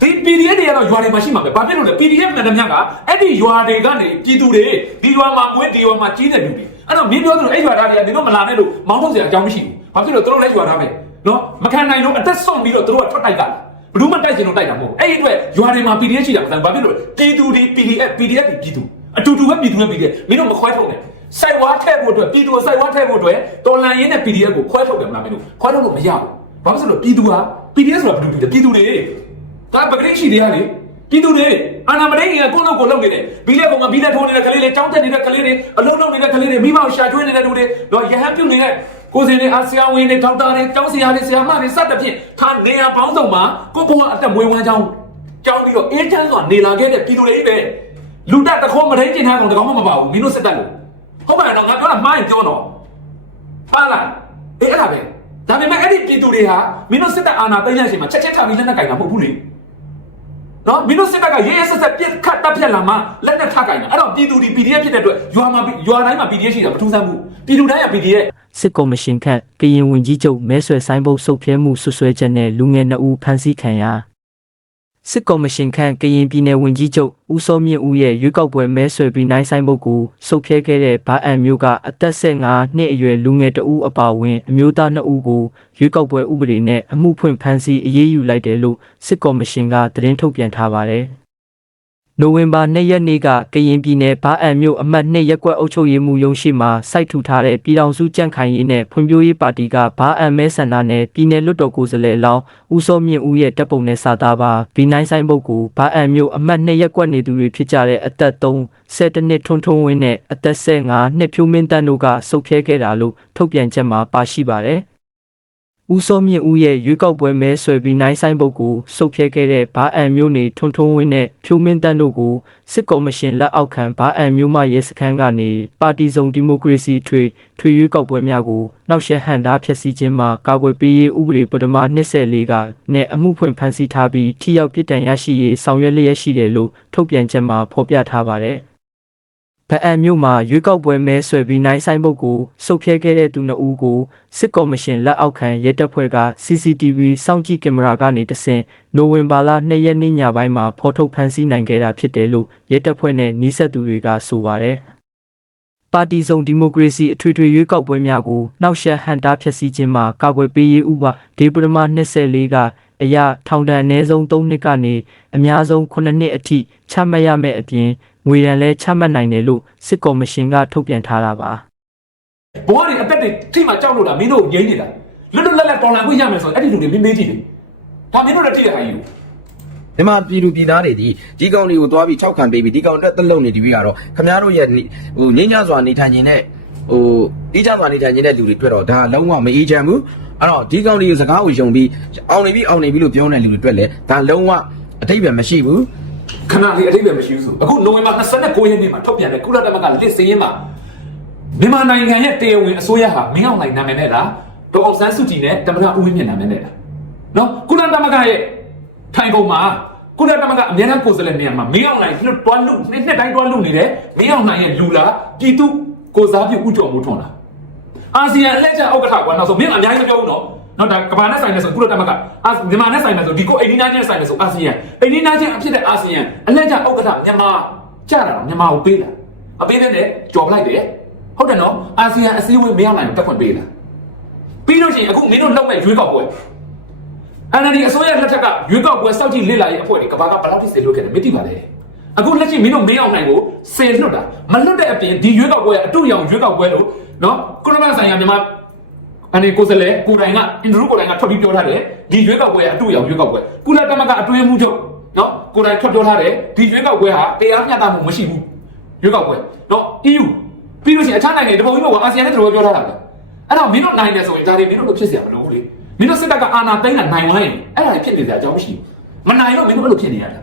ဒီ PDF တွေကတော့ရွာတွေမှာရှိမှာပဲဘာဖြစ်လို့လဲ PDF နဲ့တည်းကအဲ့ဒီရွာတွေကနေပြည်သူတွေဒီရွာမှာမွေးဒီရွာမှာကြီးတဲ့လူတွေ အဲ့တော့မင်းပြောသလိုအဲ့ရွာသားတွေကမင်းတို့မလာနဲ့လို့မောင်းထုတ်စရာအကြောင်းမရှိဘူးဘာဖြစ်လို့သူတို့လည်းရွာသားပဲနော်မခံနိုင်လို့အသက်ဆုံးပြီးတော့သူတို့ကထွက်တိုက်ကလာဘယ်သူမှတိုက်ချင်လို့တိုက်တာမဟုတ်ဘူးအဲ့ဒီအတွက်ရွာတွေမှာ PDF ရှိတာမဆိုင်ဘာဖြစ်လို့လဲပြည်သူတွေ PDF PDF တွေပြည်သူအတူတူပဲပြည်သူနဲ့ PDF မင်းတို့မခွဲထုတ်နဲ့စိုက်ဝါထည့်ဖို့အတွက်ပြည်သူကိုစိုက်ဝါထည့်ဖို့အတွက်တော်လန်ရင်းနဲ့ PDF ကိုခွဲထုတ်တယ်မလားမင်းတို့ခွဲထုတ်လို့မရဘူးဘာဖြစ်လို့ပြည်သူဟာ PDF ဆိုတာဘယ်လိုပြည်လဲပြည်သူတွေဒါပဂရိရှိတွေကလေ ပြည်သူတွေအာနာမတိန်ကကိုယ့်လောက်ကိုလောက်နေတယ်ဘီလက်ကောင်ကဘီလက်ထိုးနေတဲ့ကလေးတွေတောင်းတက်နေတဲ့ကလေးတွေအလုံးလုံးနေတဲ့ကလေးတွေမိဘကိုရှာကျွေးနေတဲ့လူတွေတော့ရဟန်းပြုတ်နေတဲ့ကိုယ်စင်တွေအာဆီယံဝင်တွေဒေါက်တာတွေတောင်းဆရာတွေဆရာမတွေစသဖြင့်ထားနေရပေါင်းစုံမှာကိုယ့်ဘဝအသက်မွေးဝမ်းကြောင်းကြောင်းပြီးတော့အေးချမ်းစွာနေလာခဲ့တဲ့ပြည်သူတွေပဲလူတက်တခေါမထိန်ကျင်ထားကောင်တကောင်မှမပါဘူးမင်းတို့စစ်တပ်လို့ဟုတ်ပါရဲ့တော့ငါပြောတာမှားရင်ပြောတော့ပါလားအေးအဲ့ဒါပဲဒါပေမဲ့အဲ့ဒီပြည်သူတွေဟာမင်းတို့စစ်တပ်အာဏာသိမ်းရချိန်မှာချက်ချက်ချပြီးလက်နက်ကင်တာမဟုတ်ဘူးလေ နော်မင်းတို့စစ်တပ်ကရဲရဲဆက်ဆက်ပြစ်ခတ်တပ်ဖြတ်လာမှလက်နဲ့ထပ်ကြိုင်တာအဲ့တော့ပြည်သူဒီ PDF ဖြစ်တဲ့အတွက်ရွာမှာရွာတိုင်းမှာ PDF ရှိတာမထူးဆန်းဘူးပြည်သူတိုင်းက PDF စစ်ကော်မရှင်ခန့်ကရင်ဝင်ကြီးချုပ်မဲဆွယ်ဆိုင်ဘုတ်စုပ်ဖြဲမှုဆွဆွဲချက်နဲ့လူငယ်2ဦးဖမ်းဆီးခံရ စစ်ကော်မရှင်ခန့်ကရင်ပြည်နယ်ဝင်ကြီးချုပ်ဦးစောမြင့်ဦးရဲ့ရွေးကောက်ပွဲမဲဆွယ်ပြီးနိုင်ဆိုင်ဘုတ်ကိုစုပ်ဖြဲခဲ့တဲ့ဗအံမျိုးကအသက်15နှစ်အရွယ်လူငယ်2ဦးအပါအဝင်အမျိုးသား2ဦးကိုရွေးကောက်ပွဲဥပဒေနဲ့အမှုဖွင့်ဖမ်းဆီးအရေးယူလိုက်တယ်လို့စစ်ကော်မရှင်ကသတင်းထုတ်ပြန်ထားပါတယ် နိုဝင်ဘာ2ရက်နေ့ကကရင်ပြည်နယ်ဗအံမြို့အမှတ်2ရပ်ကွက်အုပ်ချုပ်ရေးမှူးရုံးရှိမှစိုက်ထူထားတဲ့ပြည်တော်စုကြန့်ခိုင်ရေးနဲ့ဖွံ့ဖြိုးရေးပါတီကဗအံမဲဆန္ဒနဲ့ပြည်နယ်လွှတ်တော်ကိုယ်စားလှယ်လောင်းဦးစောမြင့်ဦးရဲ့တပ်ပုံနဲ့စာသားပါ B9 ဆိုင်ဘုတ်ကိုဗအံမြို့အမှတ်2ရပ်ကွက်နေသူတွေဖြစ်ကြတဲ့အသက်3 17နှစ်ထွန်းထွန်းဝင်းနဲ့အသက်15နှစ်ဖြိုးမင်းတန်းတို့ကစုပ်ဖြဲခဲ့တာလို့ထုတ်ပြန်ချက်မှာပါရှိပါတယ် ဦးစောမြင့်ဦးရဲ့ရွေးကောက်ပွဲမဲဆွယ်ပြီးနိုင်ဆိုင်ဘုတ်ကိုစုပ်ဖြဲခဲ့တဲ့ဘာအံမျိုးနေထွန်းထွန်းဝင်းနဲ့ဖြိုးမင်းတန်းတို့ကိုစစ်ကော်မရှင်လက်အောက်ခံဘာအံမျိုးမှရဲစခန်းကနေပါတီစုံဒီမိုကရေစီထွေထွေရွေးကောက်ပွဲများကိုနောက်ရှက်ဟန်တာဖျက်ဆီးခြင်းမှာကာကွယ်ပေးရေးဥပဒေပထမ24ကနဲ့အမှုဖွင့်ဖမ်းဆီးထားပြီးထိရောက်ပြစ်ဒဏ်ရရှိရေးဆောင်ရွက်လျက်ရှိတယ်လို့ထုတ်ပြန်ချက်မှာဖော်ပြထားပါတယ် ဗအံမြို့မှာရွေးကောက်ပွဲမဲဆွယ်ပြီးနိုင်ဆိုင်ဘုတ်ကိုစုပ်ဖြဲခဲ့တဲ့သူနှစ်ဦးကိုစစ်ကော်မရှင်လက်အောက်ခံရဲတပ်ဖွဲ့က CCTV စောင့်ကြည့်ကင်မရာကနေတဆင့်နိုဝင်ဘာလ2ရက်နေ့ညပိုင်းမှာဖော်ထုတ်ဖမ်းဆီးနိုင်ခဲ့တာဖြစ်တယ်လို့ရဲတပ်ဖွဲ့နဲ့နှိစက်သူတွေကဆိုပါတယ်။ပါတီစုံဒီမိုကရေစီအထွေထွေရွေးကောက်ပွဲများကိုနှောက်ယှက်ဟန်တာဖျက်ဆီးခြင်းမှာကာကွယ်ပေးရေးဥပဒေပရမ24ကအရာထောင်ဒဏ်အနည်းဆုံး3နှစ်ကနေအများဆုံး9နှစ်အထိချမှတ်ရမယ့်အပြင် ငွေရန်လည်းချမှတ်နိုင်တယ်လို့စစ်ကော်မရှင်ကထုတ်ပြန်ထားတာပါဘဝတွေအသက်တွေထိမှကြောက်လို့တာမင်းတို့ငြိမ်းနေတာလွတ်လွတ်လပ်လပ်တော်လှန်ခွင့်ရမယ်ဆိုရင်အဲ့ဒီလူတွေမင်းမေးကြည့်တယ်ဒါမင်းတို့လည်းထိတဲ့ဟာကြီးကိုမြန်မာပြည်သူပြည်သားတွေဒီဒီကောင်တွေကိုသွားပြီး၆ခံပေးပြီးဒီကောင်တက်တက်လုံနေဒီပြီးကတော့ခမားတို့ရဲ့နေဟိုငိမ့်ညစွာနေထိုင်ခြင်းနဲ့ဟိုအေးချစွာနေထိုင်ခြင်းတဲ့လူတွေတွေ့တော့ဒါလုံးဝမအေးချမ်းဘူးအဲ့တော့ဒီကောင်တွေကိုစကားကိုယုံပြီးအောင်နေပြီအောင်နေပြီလို့ပြောတဲ့လူတွေတွေ့လဲဒါလုံးဝအထိပ္ပယ်မရှိဘူး ခဏလေးအတိတ်ပဲမရှိဘူးဆိုအခုနိုဝင်ဘာ29ရက်နေ့မှာထုတ်ပြန်တဲ့ကုလသမဂ္ဂလစ်စင်းရင်မှာမြန်မာနိုင်ငံရဲ့တရားဝင်အစိုးရဟာမင်းအောင်လှိုင်နာမည်နဲ့လားဒေါအောင်ဆန်းစုကြည်နဲ့တမန်တော်ဦးဝင်းမြင့်နာမည်နဲ့လားနော်ကုလသမဂ္ဂရဲ့ထိုင်ကုန်မှာကုလသမဂ္ဂအမြဲတမ်းကိုယ်စားလှယ်နေရာမှာမင်းအောင်လှိုင်လွတ်တွားလူနှစ်နှစ်တိုင်းတွားလူနေတယ်မင်းအောင်လှိုင်ရဲ့လူလားပြည်သူကိုစားပြုဥကြော်မှုထွန်းလားအာဆီယံအလက်ကျဥက္ကဋ္ဌကွာနောက်ဆုံးမင်းအများကြီးမပြောဘူးနော် နော်ဒါကမ္ဘာနဲ့ဆိုင်နေဆိုကုလသမဂ္ဂအာမြန်မာနဲ့ဆိုင်နေဆိုဒီကိုအိန္ဒိယနဲ့ဆိုင်နေဆိုအာဆီယံအိန္ဒိယချင်းအဖြစ်တဲ့အာဆီယံအလက်ကျဥက္ကဋ္ဌမြန်မာကြတာတော့မြန်မာကိုပေးတာအပေးတဲ့ကြော်ပလိုက်တယ်ဟုတ်တယ်နော်အာဆီယံအစည်းအဝေးမရောက်နိုင်ဘူးတက်ခွင့်ပေးတာပြီးလို့ရှိရင်အခုမင်းတို့လောက်မဲ့ရွေးကောက်ပွဲ NLD အစိုးရလက်ထက်ကရွေးကောက်ပွဲစောင့်ကြည့်လေ့လာရေးအဖွဲ့တွေကဘာကဘယ်လောက်ထိစေလွတ်ခဲ့တယ်မသိပါနဲ့အခုလက်ရှိမင်းတို့မင်းအောင်နိုင်ကိုစေလွတ်တာမလွတ်တဲ့အပြင်ဒီရွေးကောက်ပွဲကအတူရောင်ရွေးကောက်ပွဲလို့နော်ကုလသမဂ္ဂဆိုင်ရာမြန်မာ အနေကိုယ်စားလှယ်ကိုယ်တိုင်ကအင်ဒရူကိုယ်တိုင်ကထွက်ပြီးပြောထားတယ်ဒီရွေးကောက်ပွဲကအတူရောင်ရွေးကောက်ပွဲကုလသမဂ္ဂအတွင်းမှုချုပ်နော်ကိုယ်တိုင်ထွက်ပြောထားတယ်ဒီရွေးကောက်ပွဲဟာတရားမျှတမှုမရှိဘူးရွေးကောက်ပွဲနော် EU ပြီးလို့ရှိရင်အခြားနိုင်ငံတပုံကြီးကအာဆီယံနဲ့တို့ပြောထားတာပဲအဲ့တော့မင်းတို့နိုင်တယ်ဆိုရင်ဒါတွေမင်းတို့တို့ဖြစ်เสียမလို့လေမင်းတို့စစ်တပ်ကအာဏာသိမ်းတာနိုင်သွားရင်အဲ့ဒါတွေဖြစ်နေကြအကြောင်းမရှိဘူးမနိုင်တော့မင်းတို့အဲ့လိုဖြစ်နေရတာ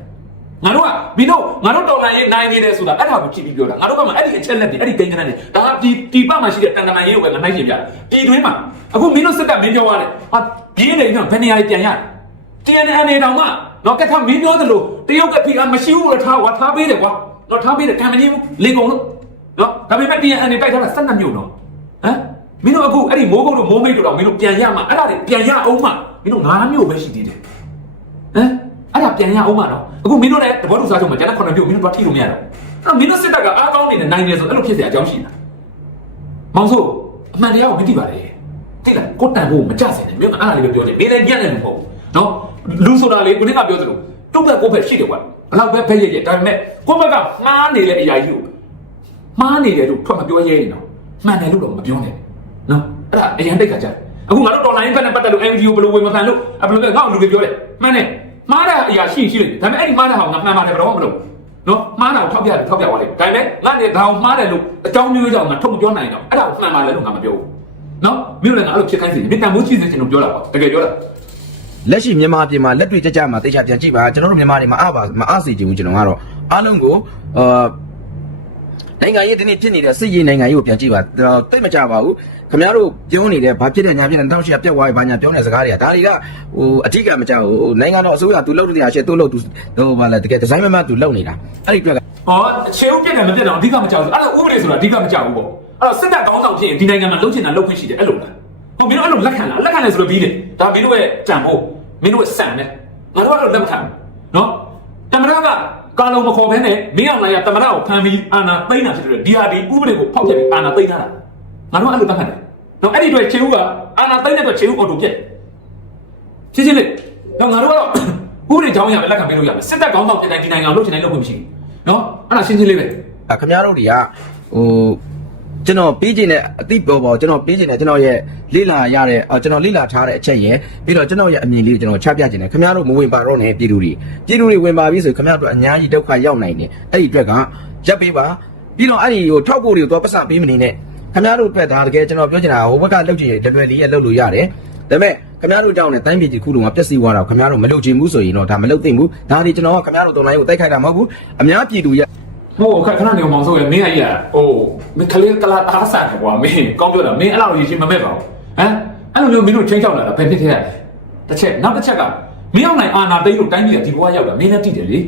ငါတို့ကမင်းတို့ငါတို့တော်နိုင်ရင်နိုင်နေတယ်ဆိုတာအဲ့ဒါကိုကြည့်ပြီးပြောတာငါတို့ကမှအဲ့ဒီအချက်လက်တွေအဲ့ဒီကိန်းကနန်းတွေဒါကဒီဒီပမှာရှိတဲ့တန်တမန်ရေးကိုပဲငါနိုင်ရှင်ပြတယ်ဒီတွင်းမှာအခုမင်းတို့စစ်တပ်မင်းပြောရတယ်ဟာပြင်းနေပြီဘယ်နေရာတွေပြန်ရတယ် TNN နေတောင်မှတော့ကက်ထမင်းပြောသလိုတရုတ်ကဖိကမရှိဘူးလို့ထားကွာထားပေးတယ်ကွာတော့ထားပေးတယ်ကံမကြီးဘူးလေကုန်လို့နော်ဒါပေမဲ့ TNN နေတိုက်ထားတာ12မြို့တော့ဟမ်မင်းတို့အခုအဲ့ဒီမိုးကုတ်တို့မိုးမိတ်တို့တော့မင်းတို့ပြန်ရမှာအဲ့ဒါတွေပြန်ရအောင်မှမင်းတို့9မြို့ပဲရှိသေးတယ်ဟမ်အဲ့ဒါ ပြန်ရအောင်မှတော့အခုမင်းတို့လည်းတဘောတူစားချုပ်မှာကျန်တဲ့9မြို့မင်းတို့တော့ထိလို့မရတော့အဲ့တော့မင်းတို့စစ်တပ်ကအားကောင်းနေတယ်နိုင်တယ်ဆိုအဲ့လိုဖြစ်เสียအကြောင်းရှိတာမောင်ဆိုအမှန်တရားကိုမသိပါနဲ့သိလားကိုတန်ဖို့မကြစင်နဲ့မင်းကအဲ့ဒါလေးပဲပြောတယ်မင်းလည်းညံ့တယ်မဟုတ်ဘူးနော်လူဆိုတာလေကိုနေ့ကပြောသလိုတုတ်သက်ကိုဖက်ရှိတယ်ကွာဘလောက်ပဲဖက်ရရဒါပေမဲ့ကိုဘက်ကမှားနေတဲ့အရာကြီးကိုမှားနေတယ်လို့ထွက်မပြောရဲရင်တော့မှန်တယ်လို့တော့မပြောနဲ့နော်အဲ့ဒါအရင်တိတ်ခါကြတယ်အခုငါတို့တော်လိုင်းဖက်နဲ့ပတ်သက်လို့ MVO ဘယ်လိုဝင်မဖန်လို့အဘယ်လိုလဲငါ့လူတွေပြောတယ်မှန်တယ် မှားတဲ့အရာရှိရှိတယ်ဒါပေမဲ့အဲ့ဒီမှားတဲ့ဟာကိုငါမှန်ပါတယ်ဘယ်တော့မှမလုပ်နော်မှားတာကိုထောက်ပြတယ်ထောက်ပြသွားလိမ့်ဒါပေမဲ့ငါနဲ့ဒါကိုမှားတယ်လို့အကြောင်းမျိုးကြောင့်ငါထုတ်မပြောနိုင်တော့အဲ့ဒါကိုမှန်ပါလေလို့ငါမပြောဘူးနော်မြို့လည်းငါအဲ့လိုဖြစ်ခိုင်းစီတယ်မြေတံမိုးချီစေချင်လို့ပြောတာပေါ့တကယ်ပြောတာလက်ရှိမြန်မာပြည်မှာလက်တွေ့ကြကြမှာတေချာပြန်ကြည့်ပါကျွန်တော်တို့မြန်မာတွေမှာအပါမအားစေချင်ဘူးကျွန်တော်ကတော့အားလုံးကိုအာ နိုင်ငံရေးဒီနေ့ဖြစ်နေတဲ့စစ်ရေးနိုင်ငံရေးကိုပြန်ကြည့်ပါတိတ်မကြပါဘူးခင်ဗျားတို့ပြောနေတဲ့ဘာဖြစ်တဲ့ညာဖြစ်တဲ့တောက်ရှိကပြက်သွားပြီဘာညာပြောနေတဲ့စကားတွေကဒါတွေကဟိုအထက်ကမကြောက်ဘူးဟိုနိုင်ငံတော်အစိုးရသူလုပ်တဲ့တရားရှေ့သူလုပ်သူဟိုဘာလဲတကယ်ဒီဇိုင်းမမသူလုပ်နေတာအဲ့ဒီအတွက်ကဟောခြေဥပြက်တယ်မပြက်တော့အဓိကမကြောက်ဘူးအဲ့ဒါဥပဒေဆိုတာအဓိကမကြောက်ဘူးပေါ့အဲ့တော့စစ်တပ်ကောင်းဆောင်ဖြစ်ရင်ဒီနိုင်ငံမှာလုပ်ချင်တာလုပ်ခွင့်ရှိတယ်အဲ့လိုလားဟောမင်းတို့အဲ့လိုလက်ခံလားလက်ခံတယ်ဆိုတော့ပြီးတယ်ဒါမင်းတို့ရဲ့ကြံဖို့မင်းတို့ရဲ့စံနဲ့ငါတို့ကတော့လက်မခံဘူးနော်တမရက ကာလုံးမခေါ်ဘဲနဲ့မင်းအောင်လိုက်ရတမရကိုဖမ်းပြီးအာနာသိမ်းတာဖြစ်တယ်ဒီဟာဒီဥပဒေကိုဖောက်ဖျက်ပြီးအာနာသိမ်းထားတာငါတို့အဲ့လိုလက်ခံတယ်နော်အဲ့ဒီအတွက်ခြေဥကအာနာသိမ်းတဲ့အတွက်ခြေဥအော်တိုပြက်ရှင်းရှင်းလေးတော့ငါတို့ကတော့ဥပဒေကြောင်းရမယ်လက်ခံပေးလို့ရမယ်စစ်တပ်ကောင်းဆောင်ဖြစ်တိုင်းဒီနိုင်ငံကိုလုပ်ချင်တိုင်းလုပ်ခွင့်မရှိဘူးနော်အဲ့ဒါရှင်းရှင်းလေးပဲအခင်ဗျားတို့တွေကဟို ကျွန်တော်ပြီးကျင်တဲ့အသိပေါ်ပေါ်ကျွန်တော်ပြီးကျင်တဲ့ကျွန်တော်ရဲ့လေ့လာရတဲ့အော်ကျွန်တော်လေ့လာထားတဲ့အချက်ရယ်ပြီးတော့ကျွန်တော်ရဲ့အမြင်လေးကိုကျွန်တော်ချပြခြင်းတယ်ခင်ဗျားတို့မဝင်ပါတော့နဲ့ပြည်သူတွေပြည်သူတွေဝင်ပါပြီဆိုခင်ဗျားတို့အများကြီးဒုက္ခရောက်နိုင်တယ်အဲ့ဒီအတွက်ကရပ်ပေးပါပြီးတော့အဲ့ဒီဟိုထောက်ဖို့တွေကိုတော့ပတ်စံပေးမနေနဲ့ခင်ဗျားတို့အတွက်ဒါတကယ်ကျွန်တော်ပြောချင်တာဟိုဘက်ကလှုပ်ချင်တယ်လွယ်လေးရဲ့လှုပ်လို့ရတယ်ဒါပေမဲ့ခင်ဗျားတို့ကြောင့်လည်းတိုင်းပြည်ကြီးခုလုံးကပြက်စီးသွားတာခင်ဗျားတို့မလုပ်ချင်ဘူးဆိုရင်တော့ဒါမလုပ်သင့်ဘူးဒါဒီကျွန်တော်ကခင်ဗျားတို့တုံလိုင်းကိုတိုက်ခိုက်တာမဟုတ်ဘူးအများပြည်သူရဲ့ ဟိုခဏခဏနေအောင်မောင်ဆိုရမင်းအကြီးอ่ะဟိုမင်းကလေးကလာတာဆန်တယ်ကွာမင်းကောင်းပြောတာမင်းအဲ့လောက်ရည်ရှိမမဲ့ပါဘူးဟမ်အဲ့လိုမျိုးမင်းတို့ချင်းချောက်လာတာဘယ်ဖြစ်ခဲ့ရလဲတစ်ချက်နောက်တစ်ချက်ကမင်းအောင်နိုင်အာနာသိန်းလို့တိုင်းပြည်ကဒီဘဝရောက်တာမင်းလည်းသိတယ်လေ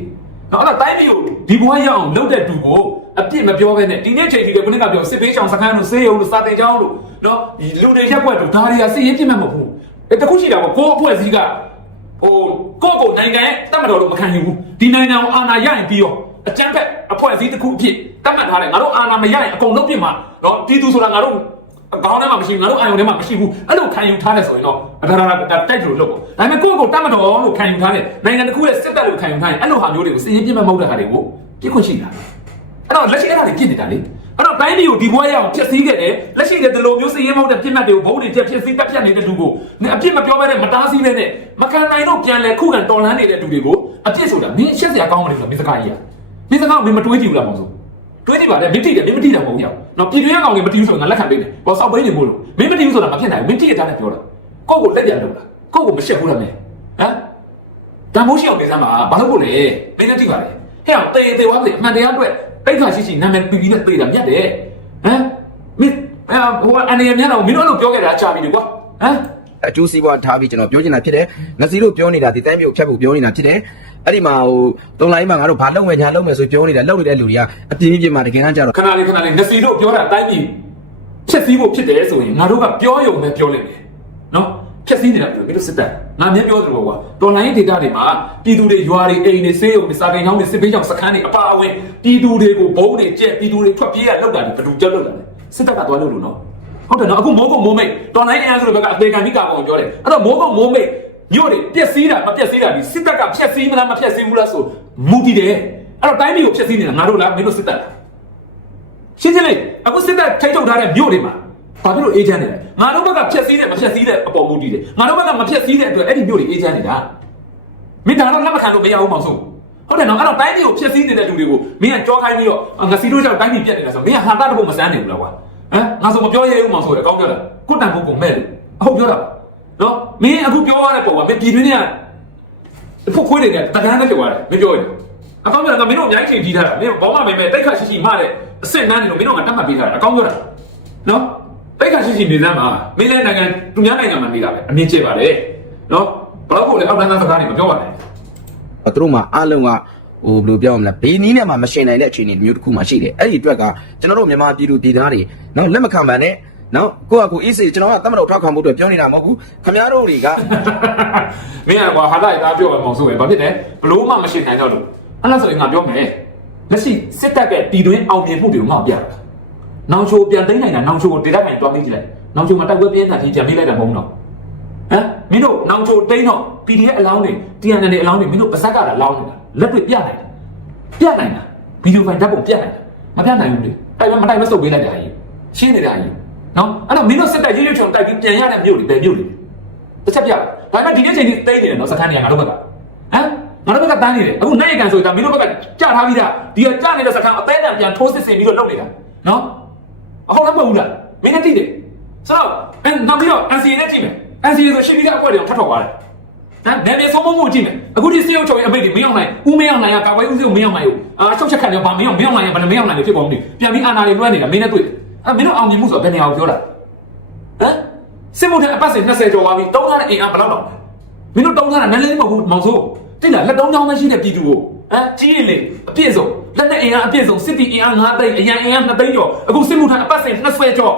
နော်အဲ့ဒါတိုင်းပြည်ကိုဒီဘဝရောက်အောင်လုပ်တဲ့သူကိုအပြစ်မပြောဘဲနဲ့ဒီနေ့ချိန်ဒီကခုနကပြောစစ်ပေးချောင်စခန်းတို့ဆေးရုံတို့စာတင်ကျောင်းတို့နော်ဒီလူတွေရက်ွက်တို့ဒါတွေကစစ်ရေးပြစ်မှတ်မဟုတ်ဘူးအဲတခုရှိတာပေါ့ကိုယ့်အဖွဲ့အစည်းကဟိုကိုယ့်ကိုနိုင်ငံရဲ့တတ်မတော်လို့မခံယူဘူးဒီနိုင်ငံကိုအာဏာရရင်ပြီးရော အကြမ်းဖက်အဖွဲ့အစည်းတစ်ခုအဖြစ်တတ်မှတ်ထားတယ်ငါတို့အာဏာမရရင်အကုန်လုံးပြင်မှာနော်ပြည်သူဆိုတာငါတို့ခေါင်းထဲမှာမရှိဘူးငါတို့အာယုံထဲမှာမရှိဘူးအဲ့လိုခံယူထားတယ်ဆိုရင်တော့အဒါဒါတိုက်လို့လုပ်ပေါ့ဒါပေမဲ့ကိုယ့်ကိုတတ်မတော်လို့ခံယူထားတယ်နိုင်ငံတစ်ခုရဲ့စစ်တပ်လို့ခံယူထားရင်အဲ့လိုဟာမျိုးတွေကိုစီရင်ပြစ်မဲ့မဟုတ်တဲ့ဟာတွေကိုပြစ်ခွင့်ရှိတာအဲ့တော့လက်ရှိအဲ့ဒါတွေပြစ်နေတာလေအဲ့တော့တိုင်းပြည်ကိုဒီဘွဲရအောင်ဖျက်ဆီးခဲ့တယ်လက်ရှိတဲ့ဒီလိုမျိုးစီရင်မဟုတ်တဲ့ပြစ်မှတ်တွေကိုဘုံတွေဖျက်ဖျက်ဆီးတက်ဖြတ်နေတဲ့လူကိုအပြစ်မပြောဘဲနဲ့မတားဆီးပဲနဲ့မကန်နိုင်တော့ပြန်လဲခုခံတော်လှန်နေတဲ့လူတွေကိုအပြစ်ဆိုတာမင်းရှက်စရာကောင်းမလို့ဆိုတာမင်းစကားကြီးอ่ะ မင်းစကားကိုမင်းမတွေးကြည့်ဘူးလားမောင်စိုးတွေးကြည့်ပါနဲ့မင်းတိတယ်မင်းမတိတယ်မဟုတ်ဘူးနော်ပြည်တွင်းကောင်တွေမတိဘူးဆိုရင်ငါလက်ခံပေးတယ်ပေါ်ဆောက်ပေးနေမို့လို့မင်းမတိဘူးဆိုတာမဖြစ်နိုင်ဘူးမင်းတိရတာနဲ့ပြောတာကိုယ့်ကိုလက်ပြန်လို့လားကိုယ့်ကိုမရှက်ဘူးလားမင်းဟမ်တန်ဖိုးရှိအောင်နေစမ်းပါဘာလို့ကိုလဲမင်းလည်းတိပါလေဟဲ့အောင်တေးတေးဝါစေအမှန်တရားအတွက်တိတ်ခါရှိရှိနာမည်ပြီးပြီးနဲ့တေးတာမြတ်တယ်ဟမ်မင်းဟိုအနေရမြတ်တော့မင်းတို့အဲ့လိုပြောခဲ့တာကြာပြီလေကွာဟမ်အကျိုးစီးပွားထားပြီးကျွန်တော်ပြောချင်တာဖြစ်တယ်။ငစီတို့ပြောနေတာဒီတိုင်းမျိုးဖြတ်ဖို့ပြောနေတာဖြစ်တယ်။ အဲ့ဒီမှာဟိုတုံးလိုင်းမှာငါတို့ဘာလုပ်မယ်ညာလုပ်မယ်ဆိုပြောနေတာလုပ်နေတဲ့လူတွေကအပြင်းပြင်းမှာတကယ်တမ်းကျတော့ခဏလေးခဏလေးငစီတို့ပြောတာအတိုင်းကြီးဖြက်စီးဖို့ဖြစ်တယ်ဆိုရင်ငါတို့ကပြောယုံနဲ့ပြောလိုက်မယ်နော်ဖြက်စီးနေတာပြောမင်းတို့စစ်တပ်ငါမြင်ပြောသလိုကွာတော်လိုင်းဒေတာတွေမှာပြည်သူတွေရွာတွေအိမ်တွေဆေးရုံတွေစာတင်ကျောင်းတွေစစ်ပေးကျောင်းစခန်းတွေအပါအဝင်ပြည်သူတွေကိုဘုံတွေကျက်ပြည်သူတွေထွက်ပြေးရလောက်တာတွေဘယ်သူကြက်လောက်တာလဲစစ်တပ်ကသွားလို့လို့နော်ဟုတ်တယ်နော်အခုမိုးကုတ်မိုးမိတ်တော်လိုင်းအင်အားစုတွေဘက်ကအသေးခံပြီးကာကောင်ပြောတယ်အဲ့တော့မိုးကုတ်မိုးမိတ် မြို့တွေပျက်စီးတာမပျက်စီးတာဒီစစ်တပ်ကဖျက်ဆီးမလားမဖျက်ဆီးဘူးလားဆိုမူတည်တယ်အဲ့တော့တိုင်းပြည်ကိုဖျက်ဆီးနေတာငါတို့လားမင်းတို့စစ်တပ်လားရှင်းရှင်းလေးအခုစစ်တပ်ထိတ်ထုတ်ထားတဲ့မြို့တွေမှာဘာဖြစ်လို့အေဂျင့်နေလဲငါတို့ဘက်ကဖြက်စီးတယ်မဖြက်စီးတဲ့အပေါ်မူတည်တယ်ငါတို့ဘက်ကမဖြက်စီးတဲ့အတွက်အဲ့ဒီမြို့တွေအေဂျင့်နေတာမင်းဒါတော့လက်မခံလို့မရဘူးမောင်ဆုံးဟုတ်တယ်နော်အဲ့တော့တိုင်းပြည်ကိုဖြက်စီးနေတဲ့လူတွေကိုမင်းကကြောခိုင်းပြီးတော့ငါစီတို့ကြောင့်တိုင်းပြည်ပြက်နေတာဆိုမင်းကဟာတာတဖို့မစမ်းနိုင်ဘူးလားကွာဟမ်ငါဆိုမပြောရဘူးမောင်ဆုံးရအကောင်းပြောတာကိုတန်ဖို့ကိုမဲ့လို့အဟုတ်ပြောတာ နော်မင်းအခုပြောရတဲ့ပုံကမင်းပြည်တွင်းနဲ့ဖို့ခွေးတွေကတကန်းနဲ့ပြောရတယ်မင်းပြောရင်အကောင်းပြောတာမင်းတို့အများကြီးချိန်ကြီးထားတာမင်းဘောမမင်းမဲ့တိတ်ခါရှိရှိမှတဲ့အစ်စ်နန်းနေလို့မင်းတို့ကတတ်မှတ်ပေးထားတာအကောင်းပြောတာနော်တိတ်ခါရှိရှိနေစမ်းပါမင်းလည်းနိုင်ငံသူများနိုင်ငံမှာနေတာပဲအမြင်ကျပါတယ်နော်ဘလောက်ကိုလည်းအောက်တန်းသားစကားတွေမပြောပါနဲ့သူတို့မှာအားလုံးကဟိုဘယ်လိုပြောမလဲဘေးနီးနဲ့မှမရှင်နိုင်တဲ့အခြေအနေမျိုးတစ်ခုမှရှိတယ်။အဲ့ဒီအတွက်ကကျွန်တော်တို့မြန်မာပြည်သူပြည်သားတွေနော်လက်မခံပါနဲ့ နော်ကိုယ့်အကူအေးစေကျွန်တော်ကတမတော်ထောက်ခံဖို့အတွက်ပြောနေတာမဟုတ်ဘူး။ခင်ဗျားတို့တွေကမင်းကကွာဟာတာသားပြောရမောင်ဆိုပဲဘာဖြစ်လဲဘလို့မှမရှိနိုင်တော့လို့အဲ့ဒါဆိုရင်ငါပြောမယ်လက်ရှိစစ်တပ်ကပြည်တွင်းအောင်မြင်မှုတွေကိုငါပြတာနောင်ချိုပြန်သိမ်းနိုင်တာနောင်ချိုကိုဒေတာခိုင်တွားမိကြည့်လိုက်နောင်ချိုမှာတိုက်ပွဲပြင်းတာချင်းပြန်မိလိုက်တာမဟုတ်တော့ဟမ်မင်းတို့နောင်ချိုတိန်းတော့ PDF အလောင်းတွေ TNN အလောင်းတွေမင်းတို့ပါဇက်ကတာလောင်းနေတာလက်တွေပြနိုင်တယ်ပြတ်နိုင်တာဗီဒီယိုဖိုင်ဓာတ်ပုံပြတ်နိုင်တာမပြတ်နိုင်ဘူးလေတိုက်မမတိုက်မစုပ်ပေးလိုက်တာကြီးရှင်းနေတာကြီး နော်အဲ့တော့မင်းတို့စစ်တပ်ကြီးရွှေချုံတိုက်ပြီးပြန်ရတဲ့မြို့တွေဘယ်မြို့တွေတစ်ချက်ပြဒါပေမဲ့ဒီနေ့ချိန်ကြီးတိတ်နေတယ်နော်စခန်းတွေကငါတို့ဘက်ကဟမ်ငါတို့ဘက်ကတန်းနေတယ်အခုနိုင်ရကန်ဆိုတာမင်းတို့ဘက်ကကြာထားပြီးသားဒီကကြာနေတဲ့စခန်းအသေးအံပြန်ထိုးစစ်ဆင်ပြီးတော့လုပ်နေတာနော်အဟုတ်လားမဟုတ်ဘူးလားမင်းနဲ့တိတယ်ဆိုတော့အဲနောက်ပြီးတော့ NCA နဲ့ကြည့်မယ် NCA ဆိုရှင်းပြီးသားအဖွဲ့တွေထပ်ထောက်သွားတယ်ဟမ်နယ်မြေဆုံးမမှုကြည့်မယ်အခုဒီစေယုံချုံရဲ့အမိတ်တွေမင်းအောင်နိုင်ဦးမင်းအောင်နိုင်ကကာကွယ်ဦးစေယုံမင်းအောင်နိုင်ကိုအာချုပ်ချက်ခတ်တယ်ဗာမင်းအောင်မင်းအောင်နိုင်ကဘယ်နဲ့မင်းအောင်နိုင်ကိုဖြစ်ပေါ်မလို့ပြန်ပြီးအာနာတွေလွှဲနေတာမင်းနဲ့တွေ့ အဲ့မင်းတို့အောင်မြင်မှုဆိုတာဘယ်နေရာကိုပြောတာဟဟမ်စစ်မှုထက်အပတ်စဉ်20ကျော်သွားပြီတုံးထားတဲ့အင်အားဘယ်လောက်တော့မင်းတို့တုံးထားတာနည်းနည်းမဟုတ်ဘူးမောင်စိုးတိလားလက်တုံးချောင်းမရှိတဲ့ပြည်သူကိုဟမ်ကြီးရင်လေအပြည့်စုံလက်နဲ့အင်အားအပြည့်စုံစစ်တီအင်အား9သိန်းအရန်အင်အား2သိန်းကျော်အခုစစ်မှုထက်အပတ်စဉ်20ကျော်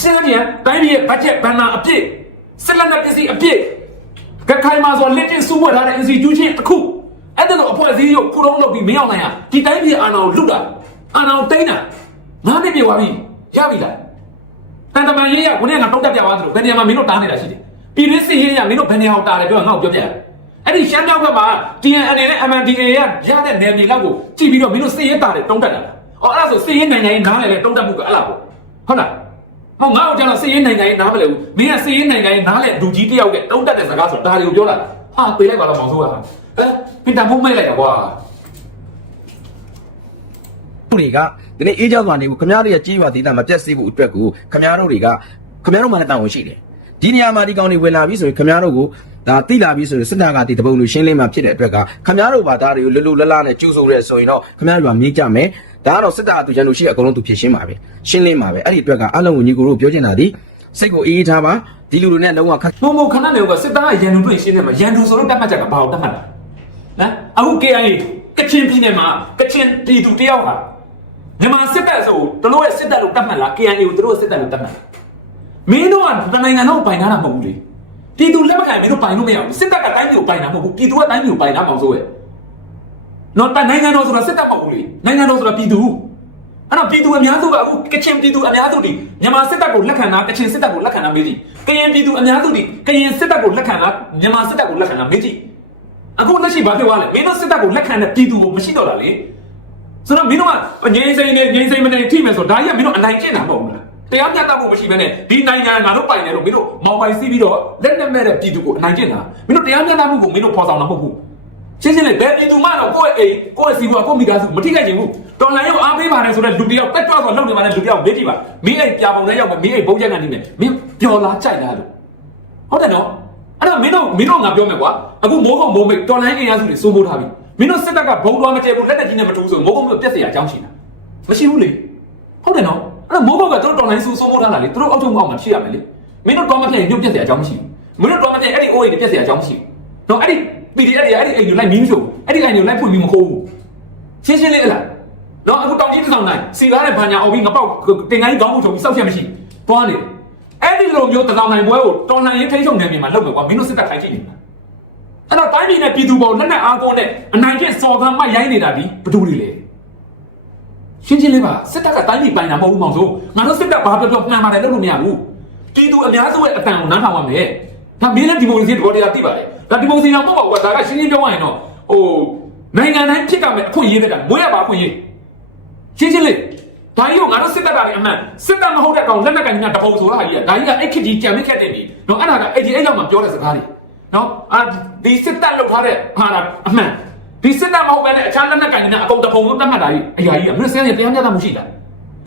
စဉ်းစားကြည့်တိုင်းပြည်ရဲ့ budget ဘဏ္ဍာအပြည့်စစ်လက်နက်ပစ္စည်းအပြည့်ကခိုင်မာဆိုလက်တင်စုဝတ်ထားတဲ့ institution တစ်ခုအဲ့ဒါလိုအဖွဲ့အစည်းကိုခုလုံးလုပ်ပြီးမရောက်နိုင်ရဒီတိုင်းပြည်အာဏာကိုလွတ်တာအာဏာကိုတိမ့်တာငါးနှစ်ပြေသွားပြီ ရပြီလားတန်တမန်ရေးရခုနကငါတောက်တက်ပြသွားသလိုဘယ်နေရာမှာမင်းတို့တားနေတာရှိတယ်ပြည်တွင်းစစ်ရေးရမင်းတို့ဘယ်နေရာကိုတားတယ်ပြောငါ့ကိုပြောပြတယ်အဲ့ဒီရှမ်းမြောက်ဘက်မှာ TNN နဲ့ MNDA ရရတဲ့နယ်မြေလောက်ကိုကြည့်ပြီးတော့မင်းတို့စစ်ရေးတားတယ်တုံးတက်တာအော်အဲ့ဒါဆိုစစ်ရေးနိုင်ငံရေးနားလည်လေတုံးတက်မှုကအဲ့လားပေါ့ဟုတ်လားဟောငါ့ကိုကျတော့စစ်ရေးနိုင်ငံရေးနားမလဲဘူးမင်းကစစ်ရေးနိုင်ငံရေးနားလဲလူကြီးတယောက်တဲ့တုံးတက်တဲ့စကားဆိုဒါတွေကိုပြောတာဟာပေးလိုက်ပါတော့မောင်ဆိုးကဟမ်ပင်တမုံမိတ်လိုက်တာကွာသူတွေက ဒီနေ့အေးကြောက်စွာနေဘူးခမားတို့ရဲ့ကြေးရွာဒေသမပြတ်စေဖို့အတွက်ကိုခမားတို့တွေကခမားတို့မှလည်းတာဝန်ရှိတယ်ဒီနေရာမှာဒီကောင်တွေဝင်လာပြီဆိုရင်ခမားတို့ကိုဒါတိလာပြီဆိုရင်စစ်တပ်ကဒီတပုံလူရှင်းလင်းမှဖြစ်တဲ့အတွက်ကခမားတို့ဘာသားတွေကိုလွတ်လွတ်လပ်လပ်နဲ့ကျူးဆိုရဲဆိုရင်တော့ခမားတို့ကမြေးကြမယ်ဒါကတော့စစ်တပ်အတူကျန်လို့ရှိအကုန်လုံးသူဖြစ်ရှင်းပါပဲရှင်းလင်းပါပဲအဲ့ဒီအတွက်ကအလုံးကိုညီကိုတို့ပြောချင်တာဒီစိတ်ကိုအေးအေးထားပါဒီလူတွေနဲ့လုံးဝခက်မုံမုံခဏနေကစစ်သားရန်သူတွေ့ရှင်းနေမှာရန်သူဆိုတော့တတ်မှတ်ချက်ကဘာကိုတတ်မှတ်လဲနော်အခု KIA ကချင်ပြည်နယ်မှာကချင်ပြည်သူတယောက်ဟာ မြန်မာစစ်တပ်ဆိုတလို့ရဲ့စစ်တပ်လို့တတ်မှတ်လား KIA ကိုတို့စစ်တပ်လို့တတ်မှတ်လားမင်းတို့ကတနိုင်ငံလုံးပိုင်ထားတာမဟုတ်ဘူးလေပြည်သူလက်မခံမင်းတို့ပိုင်လို့မရဘူးစစ်တပ်ကတိုင်းပြည်ကိုပိုင်တာမဟုတ်ဘူးပြည်သူကတိုင်းပြည်ကိုပိုင်တာမဟုတ်ဆိုရဲ့နော်တနိုင်ငံတော်ဆိုတာစစ်တပ်မဟုတ်ဘူးလေနိုင်ငံတော်ဆိုတာပြည်သူအဲ့တော့ပြည်သူအများစုကအခုကချင်ပြည်သူအများစုဒီမြန်မာစစ်တပ်ကိုလက်ခံတာကချင်စစ်တပ်ကိုလက်ခံတာမေးကြည့်ကရင်ပြည်သူအများစုဒီကရင်စစ်တပ်ကိုလက်ခံတာမြန်မာစစ်တပ်ကိုလက်ခံတာမေးကြည့်အခုလက်ရှိဘာဖြစ်သွားလဲမင်းတို့စစ်တပ်ကိုလက်ခံတဲ့ပြည်သူကိုမရှိတော့တာလေ ဆိုတော့မင်းတို့ကငြိမ်းစိမ့်နေငြိမ်းစိမ့်မနေထိမယ်ဆိုဒါကြီးကမင်းတို့အနိုင်ကျင့်တာမဟုတ်ဘူးလားတရားမျှတမှုမရှိဘဲနဲ့ဒီနိုင်ငံငါတို့ပိုင်တယ်လို့မင်းတို့မောင်ပိုင်စီးပြီးတော့လက်နဲ့မဲ့တဲ့ပြည်သူကိုအနိုင်ကျင့်တာမင်းတို့တရားမျှတမှုကိုမင်းတို့ဖော်ဆောင်တာမဟုတ်ဘူးရှင်းရှင်းလေးဘယ်ပြည်သူမှတော့ကိုယ့်ရဲ့အိမ်ကိုယ့်ရဲ့စီးပွားကိုယ့်မိသားစုမထိခိုက်ချင်ဘူးတော်လိုင်းရောက်အားပေးပါတယ်ဆိုတော့လူတယောက်တက်ကြွဆိုလုပ်နေပါလေလူတယောက်မေးကြည့်ပါမင်းအိမ်ပြာပုံလေးရောက်မင်းအိမ်ဘုံချက်ကနေနေမင်းပျော်လားကြိုက်လားလို့ဟုတ်တယ်နော်အဲ့တော့မင်းတို့မင်းတို့ငါပြောမယ်ကွာအခုမိုးကုံမိုးမိတ်တော်လိုင်းအိမ်ရစုတွေစိုးမိုးထားပြီ မင်းတို့စစ်တပ်ကဘုံတော်မကျဲဘူးလက်တက်ကြီးနဲ့မတူဆိုမိုးကုတ်မျိုးပြက်စရာအကြောင်းရှိလားမရှိဘူးလေဟုတ်တယ်နော်အဲ့မိုးကုတ်ကတို့တော်လိုင်းစူးစိုးမိုးထားတာလေတို့အောက်ထုံအောက်မှာဖြစ်ရမယ်လေမင်းတို့တော်မကျဲညှို့ပြက်စရာအကြောင်းမရှိဘူးမင်းတို့တော်မကျဲအဲ့ဒီအိုးတွေပြက်စရာအကြောင်းမရှိဘူးနော်အဲ့ဒီ PDF တွေအဲ့ဒီအိမ်တွေလိုက်မင်းမရှိဘူးအဲ့ဒီအိမ်တွေလိုက်ဖွင့်ပြီးမခိုးဘူးရှင်းရှင်းလေးဟလားနော်အခုတောင်ကြီးတစ်ဆောင်တိုင်းစီကားနဲ့ဘာညာအောင်ပြီးငပောက်တင်ကိုင်းခေါင်းမှုထုံပြီးစောက်ချက်မရှိတွားနေတယ်အဲ့ဒီလိုမျိုးတစ်ဆောင်တိုင်းပွဲကိုတော်လှန်ရေးထိန်းချုပ်နေပြီမှာလောက်ပဲကွာမင်းတို့စစ်တပ်ခိုင်းကြည့်နေတာ အဲ့တော့တိုင်းပြည်နဲ့ပြည်သူပေါ်လက်နက်အားကိုးနဲ့အနိုင်ကျင့်စော်ကမ်းမရိုင်းနေတာဒီဘယ်သူတွေလဲရှင်းရှင်းလေးပါစစ်တပ်ကတိုင်းပြည်ပိုင်တာမဟုတ်ဘူးမောင်ဆိုငါတို့စစ်တပ်ဘာပြောပြောမှန်ပါတယ်လုပ်လို့မရဘူးပြည်သူအများစုရဲ့အတန်ကိုနားထောင်ရမယ်ဒါမင်းလည်းဒီမိုကရေစီတော်တရားသိပါတယ်ဒါဒီမိုကရေစီတော့မဟုတ်ပါဘူးကွာဒါကရှင်းရှင်းပြောရရင်တော့ဟိုနိုင်ငံတိုင်းဖြစ်ကမယ်အခွင့်အရေးတဲ့တာမွေးရပါအခွင့်အရေးရှင်းရှင်းလေးဒါကြီးကိုငါတို့စစ်တပ်ကလည်းအမှန်စစ်တပ်မဟုတ်တဲ့ကောင်လက်နက်ကင်ကတပုံဆိုတာဟာကြီးကဒါကြီးကအဲ့ခစ်ကြီးကြံမိခက်နေပြီနော်အဲ့ဒါကအဲ့ဒီအဲ့လောက်မှပြောတဲ့စကားတွေ နော်အာဒီစစ်တပ်လောက်ထားတဲ့ဟာအမှန်ဒီစစ်တပ်မဟုတ်ဘဲနဲ့အခြားလက်နက်ကင်ကအကုန်တပုံလို့တတ်မှတ်တာကြီးအရာကြီးကမင်းစင်းရတရားမျှတမှုရှိလား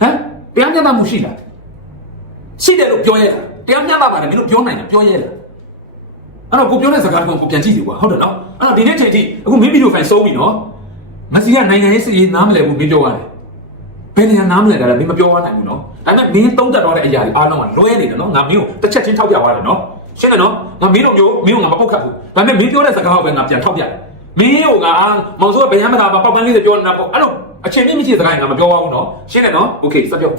ဟမ်တရားမျှတမှုရှိလားရှိတယ်လို့ပြောရဲတာတရားမျှတပါတယ်မင်းတို့ပြောနိုင်တယ်ပြောရဲတယ်အဲ့တော့ကိုပြောတဲ့စကားကိုကိုပြန်ကြည့်စီကွာဟုတ်တယ်နော်အဲ့တော့ဒီနေ့ချိန်ထိအခုမင်းဗီဒီယိုဖိုင်စိုးပြီနော်မစီကနိုင်ငံရေးစစ်ရေးနားမလည်ဘူးမင်းပြောရတယ်ဘယ်နေရာနားမလည်တာလဲမင်းမပြောရနိုင်ဘူးနော်ဒါပေမဲ့မင်းသုံးသက်တော့တဲ့အရာတွေအားလုံးကလွဲနေတယ်နော်ငါမင်းကိုတစ်ချက်ချင်းထောက်ပြသွားတယ်နော် ရှင်းတယ်နော်ငါမင်းတို့မျိုးမင်းကိုငါမပုတ်ခတ်ဘူးဒါပေမဲ့မင်းပြောတဲ့စကားကိုပဲငါပြန်ထောက်ပြတယ်မင်းကိုငါမောင်စိုးကဗယံမသာပေါက်ပန်းလေးတွေပြောနေတာပေါ့အဲ့တော့အချိန်မြင့်မြင့်ရှိတဲ့စကားငါမပြောပါဘူးနော်ရှင်းတယ်နော်โอเคစပြော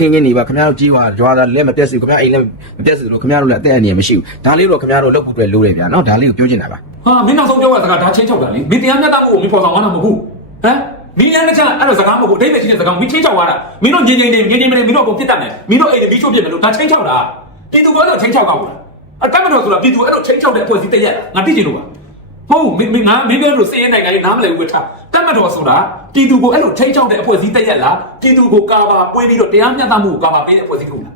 ခင်ခင်နေပါခင်ဗျားတို့ကြီးွာကြွားတာလက်မပြတ်စီခင်ဗျားအိမ်လက်မပြတ်စီလို့ခင်ဗျားတို့လည်းအသက်အန္တရာယ်မရှိဘူးဒါလေးတော့ခင်ဗျားတို့လုပ်ဖို့အတွက်လိုတယ်ဗျာနော်ဒါလေးကိုပြောချင်တာပါ ဟာမင်းနောက်ဆုံးပြောရတဲ့စကားဒါချင်းချောက်တာလေမင်းတရားမျှတမှုကိုမင်းပေါ်ဆောင်သွားတာမဟုတ်ဘူးဟမ်မင်းလည်းတစ်ချက်အဲ့လိုစကားမဟုတ်ဘူးအတိတ်ပဲရှိတဲ့စကားမင်းချင်းချောက်သွားတာမင်းတို့ငြိမ်ငြိမ်နေငြိမ်ငြိမ်မနေမင်းတို့အကုန်ပြစ်တတ်မယ်မင်းတို့အိမ်တွေမီးချို့ပြစ်မယ်လို့ဒါချင်းချောက်တာပြည်သူကတော့ချင်းချောက်ကောက်ဘူး အတတ်မတော်ဆိုတာပြည်သူအဲ့လိုချင်းချောက်တဲ့အဖွဲ့အစည်းတရက်ငါသိချင်လို့ပါဟုတ်မင်းမင်းငါမင်းပြောလို့စေးရဲနိုင်ငံကြီးနားမလည်ဘူးပဲထားတတ်မတော်ဆိုတာပြည်သူကိုအဲ့လိုချင်းချောက်တဲ့အဖွဲ့အစည်းတရက်လားပြည်သူကိုကာပါပွေးပြီးတော့တရားမျှတမှုကိုကာပါပေးတဲ့အဖွဲ့အစည်းထုတ်လား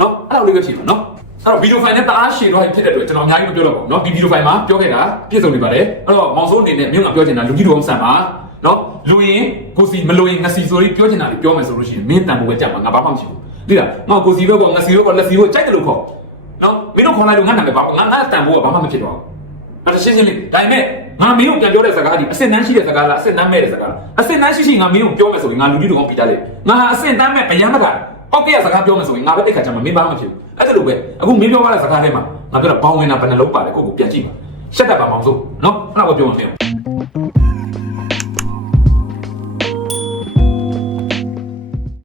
နော်အဲ့လိုလေးပဲရှိမှာနော်အဲ့တော့ဗီဒီယိုဖိုင်နဲ့တအားရှည်တော့ဖြစ်တဲ့အတွက်ကျွန်တော်အများကြီးမပြောတော့ဘူးနော်ဒီဗီဒီယိုဖိုင်မှာပြောခဲ့တာပြည့်စုံနေပါတယ်အဲ့တော့မောင်စိုးအနေနဲ့မြို့ကပြောချင်တာလူကြီးတော်အောင်ဆန်ပါနော်လူရင်ကိုစီမလူရင်ငစီဆိုပြီးပြောချင်တာတွေပြောမယ်ဆိုလို့ရှိရင်မင်းတန်ဖို့ပဲကြက်မှာငါဘာမှမရှိဘူးသိလားငါကိုစီဘက်ကငစီဘက်ကလက်စီဘက်ကြိုက်တယ်လို့ခေါ် နော်မင်းတို့ခေါ်လိုက်လို့ငါနာမည်ဘာငါငါတန်ဖို့ကဘာမှမဖြစ်တော့ဘူးအဲ့ဒါရှင်းရှင်းလေးဒါပေမဲ့ငါမင်းကိုပြန်ပြောတဲ့စကားဒီအစစ်တန်းရှိတဲ့စကားလားအစစ်တန်းမဲ့တဲ့စကားလားအစစ်တန်းရှိရှိငါမင်းကိုပြောမယ်ဆိုရင်ငါလူကြီးတော်အောင်ပြကြလေငါဟာအစစ်တန်းမဲ့ဗျမ်းမတာပောက်ကရစကားပြောမယ်ဆိုရင်ငါပဲတိတ်ခါချမှာမင်းဘာမှမဖြစ်ဘူးအဲ့ဒါလိုပဲအခုမင်းပြောရတဲ့စကားထဲမှာငါပြောတော့ဘောင်းဝင်တာဘယ်နှလုံးပါလဲကိုကိုပြတ်ကြည့်ပါရှက်တတ်ပါမောင်ဆိုနော်အဲ့ဒါကိုပြောမှမင်း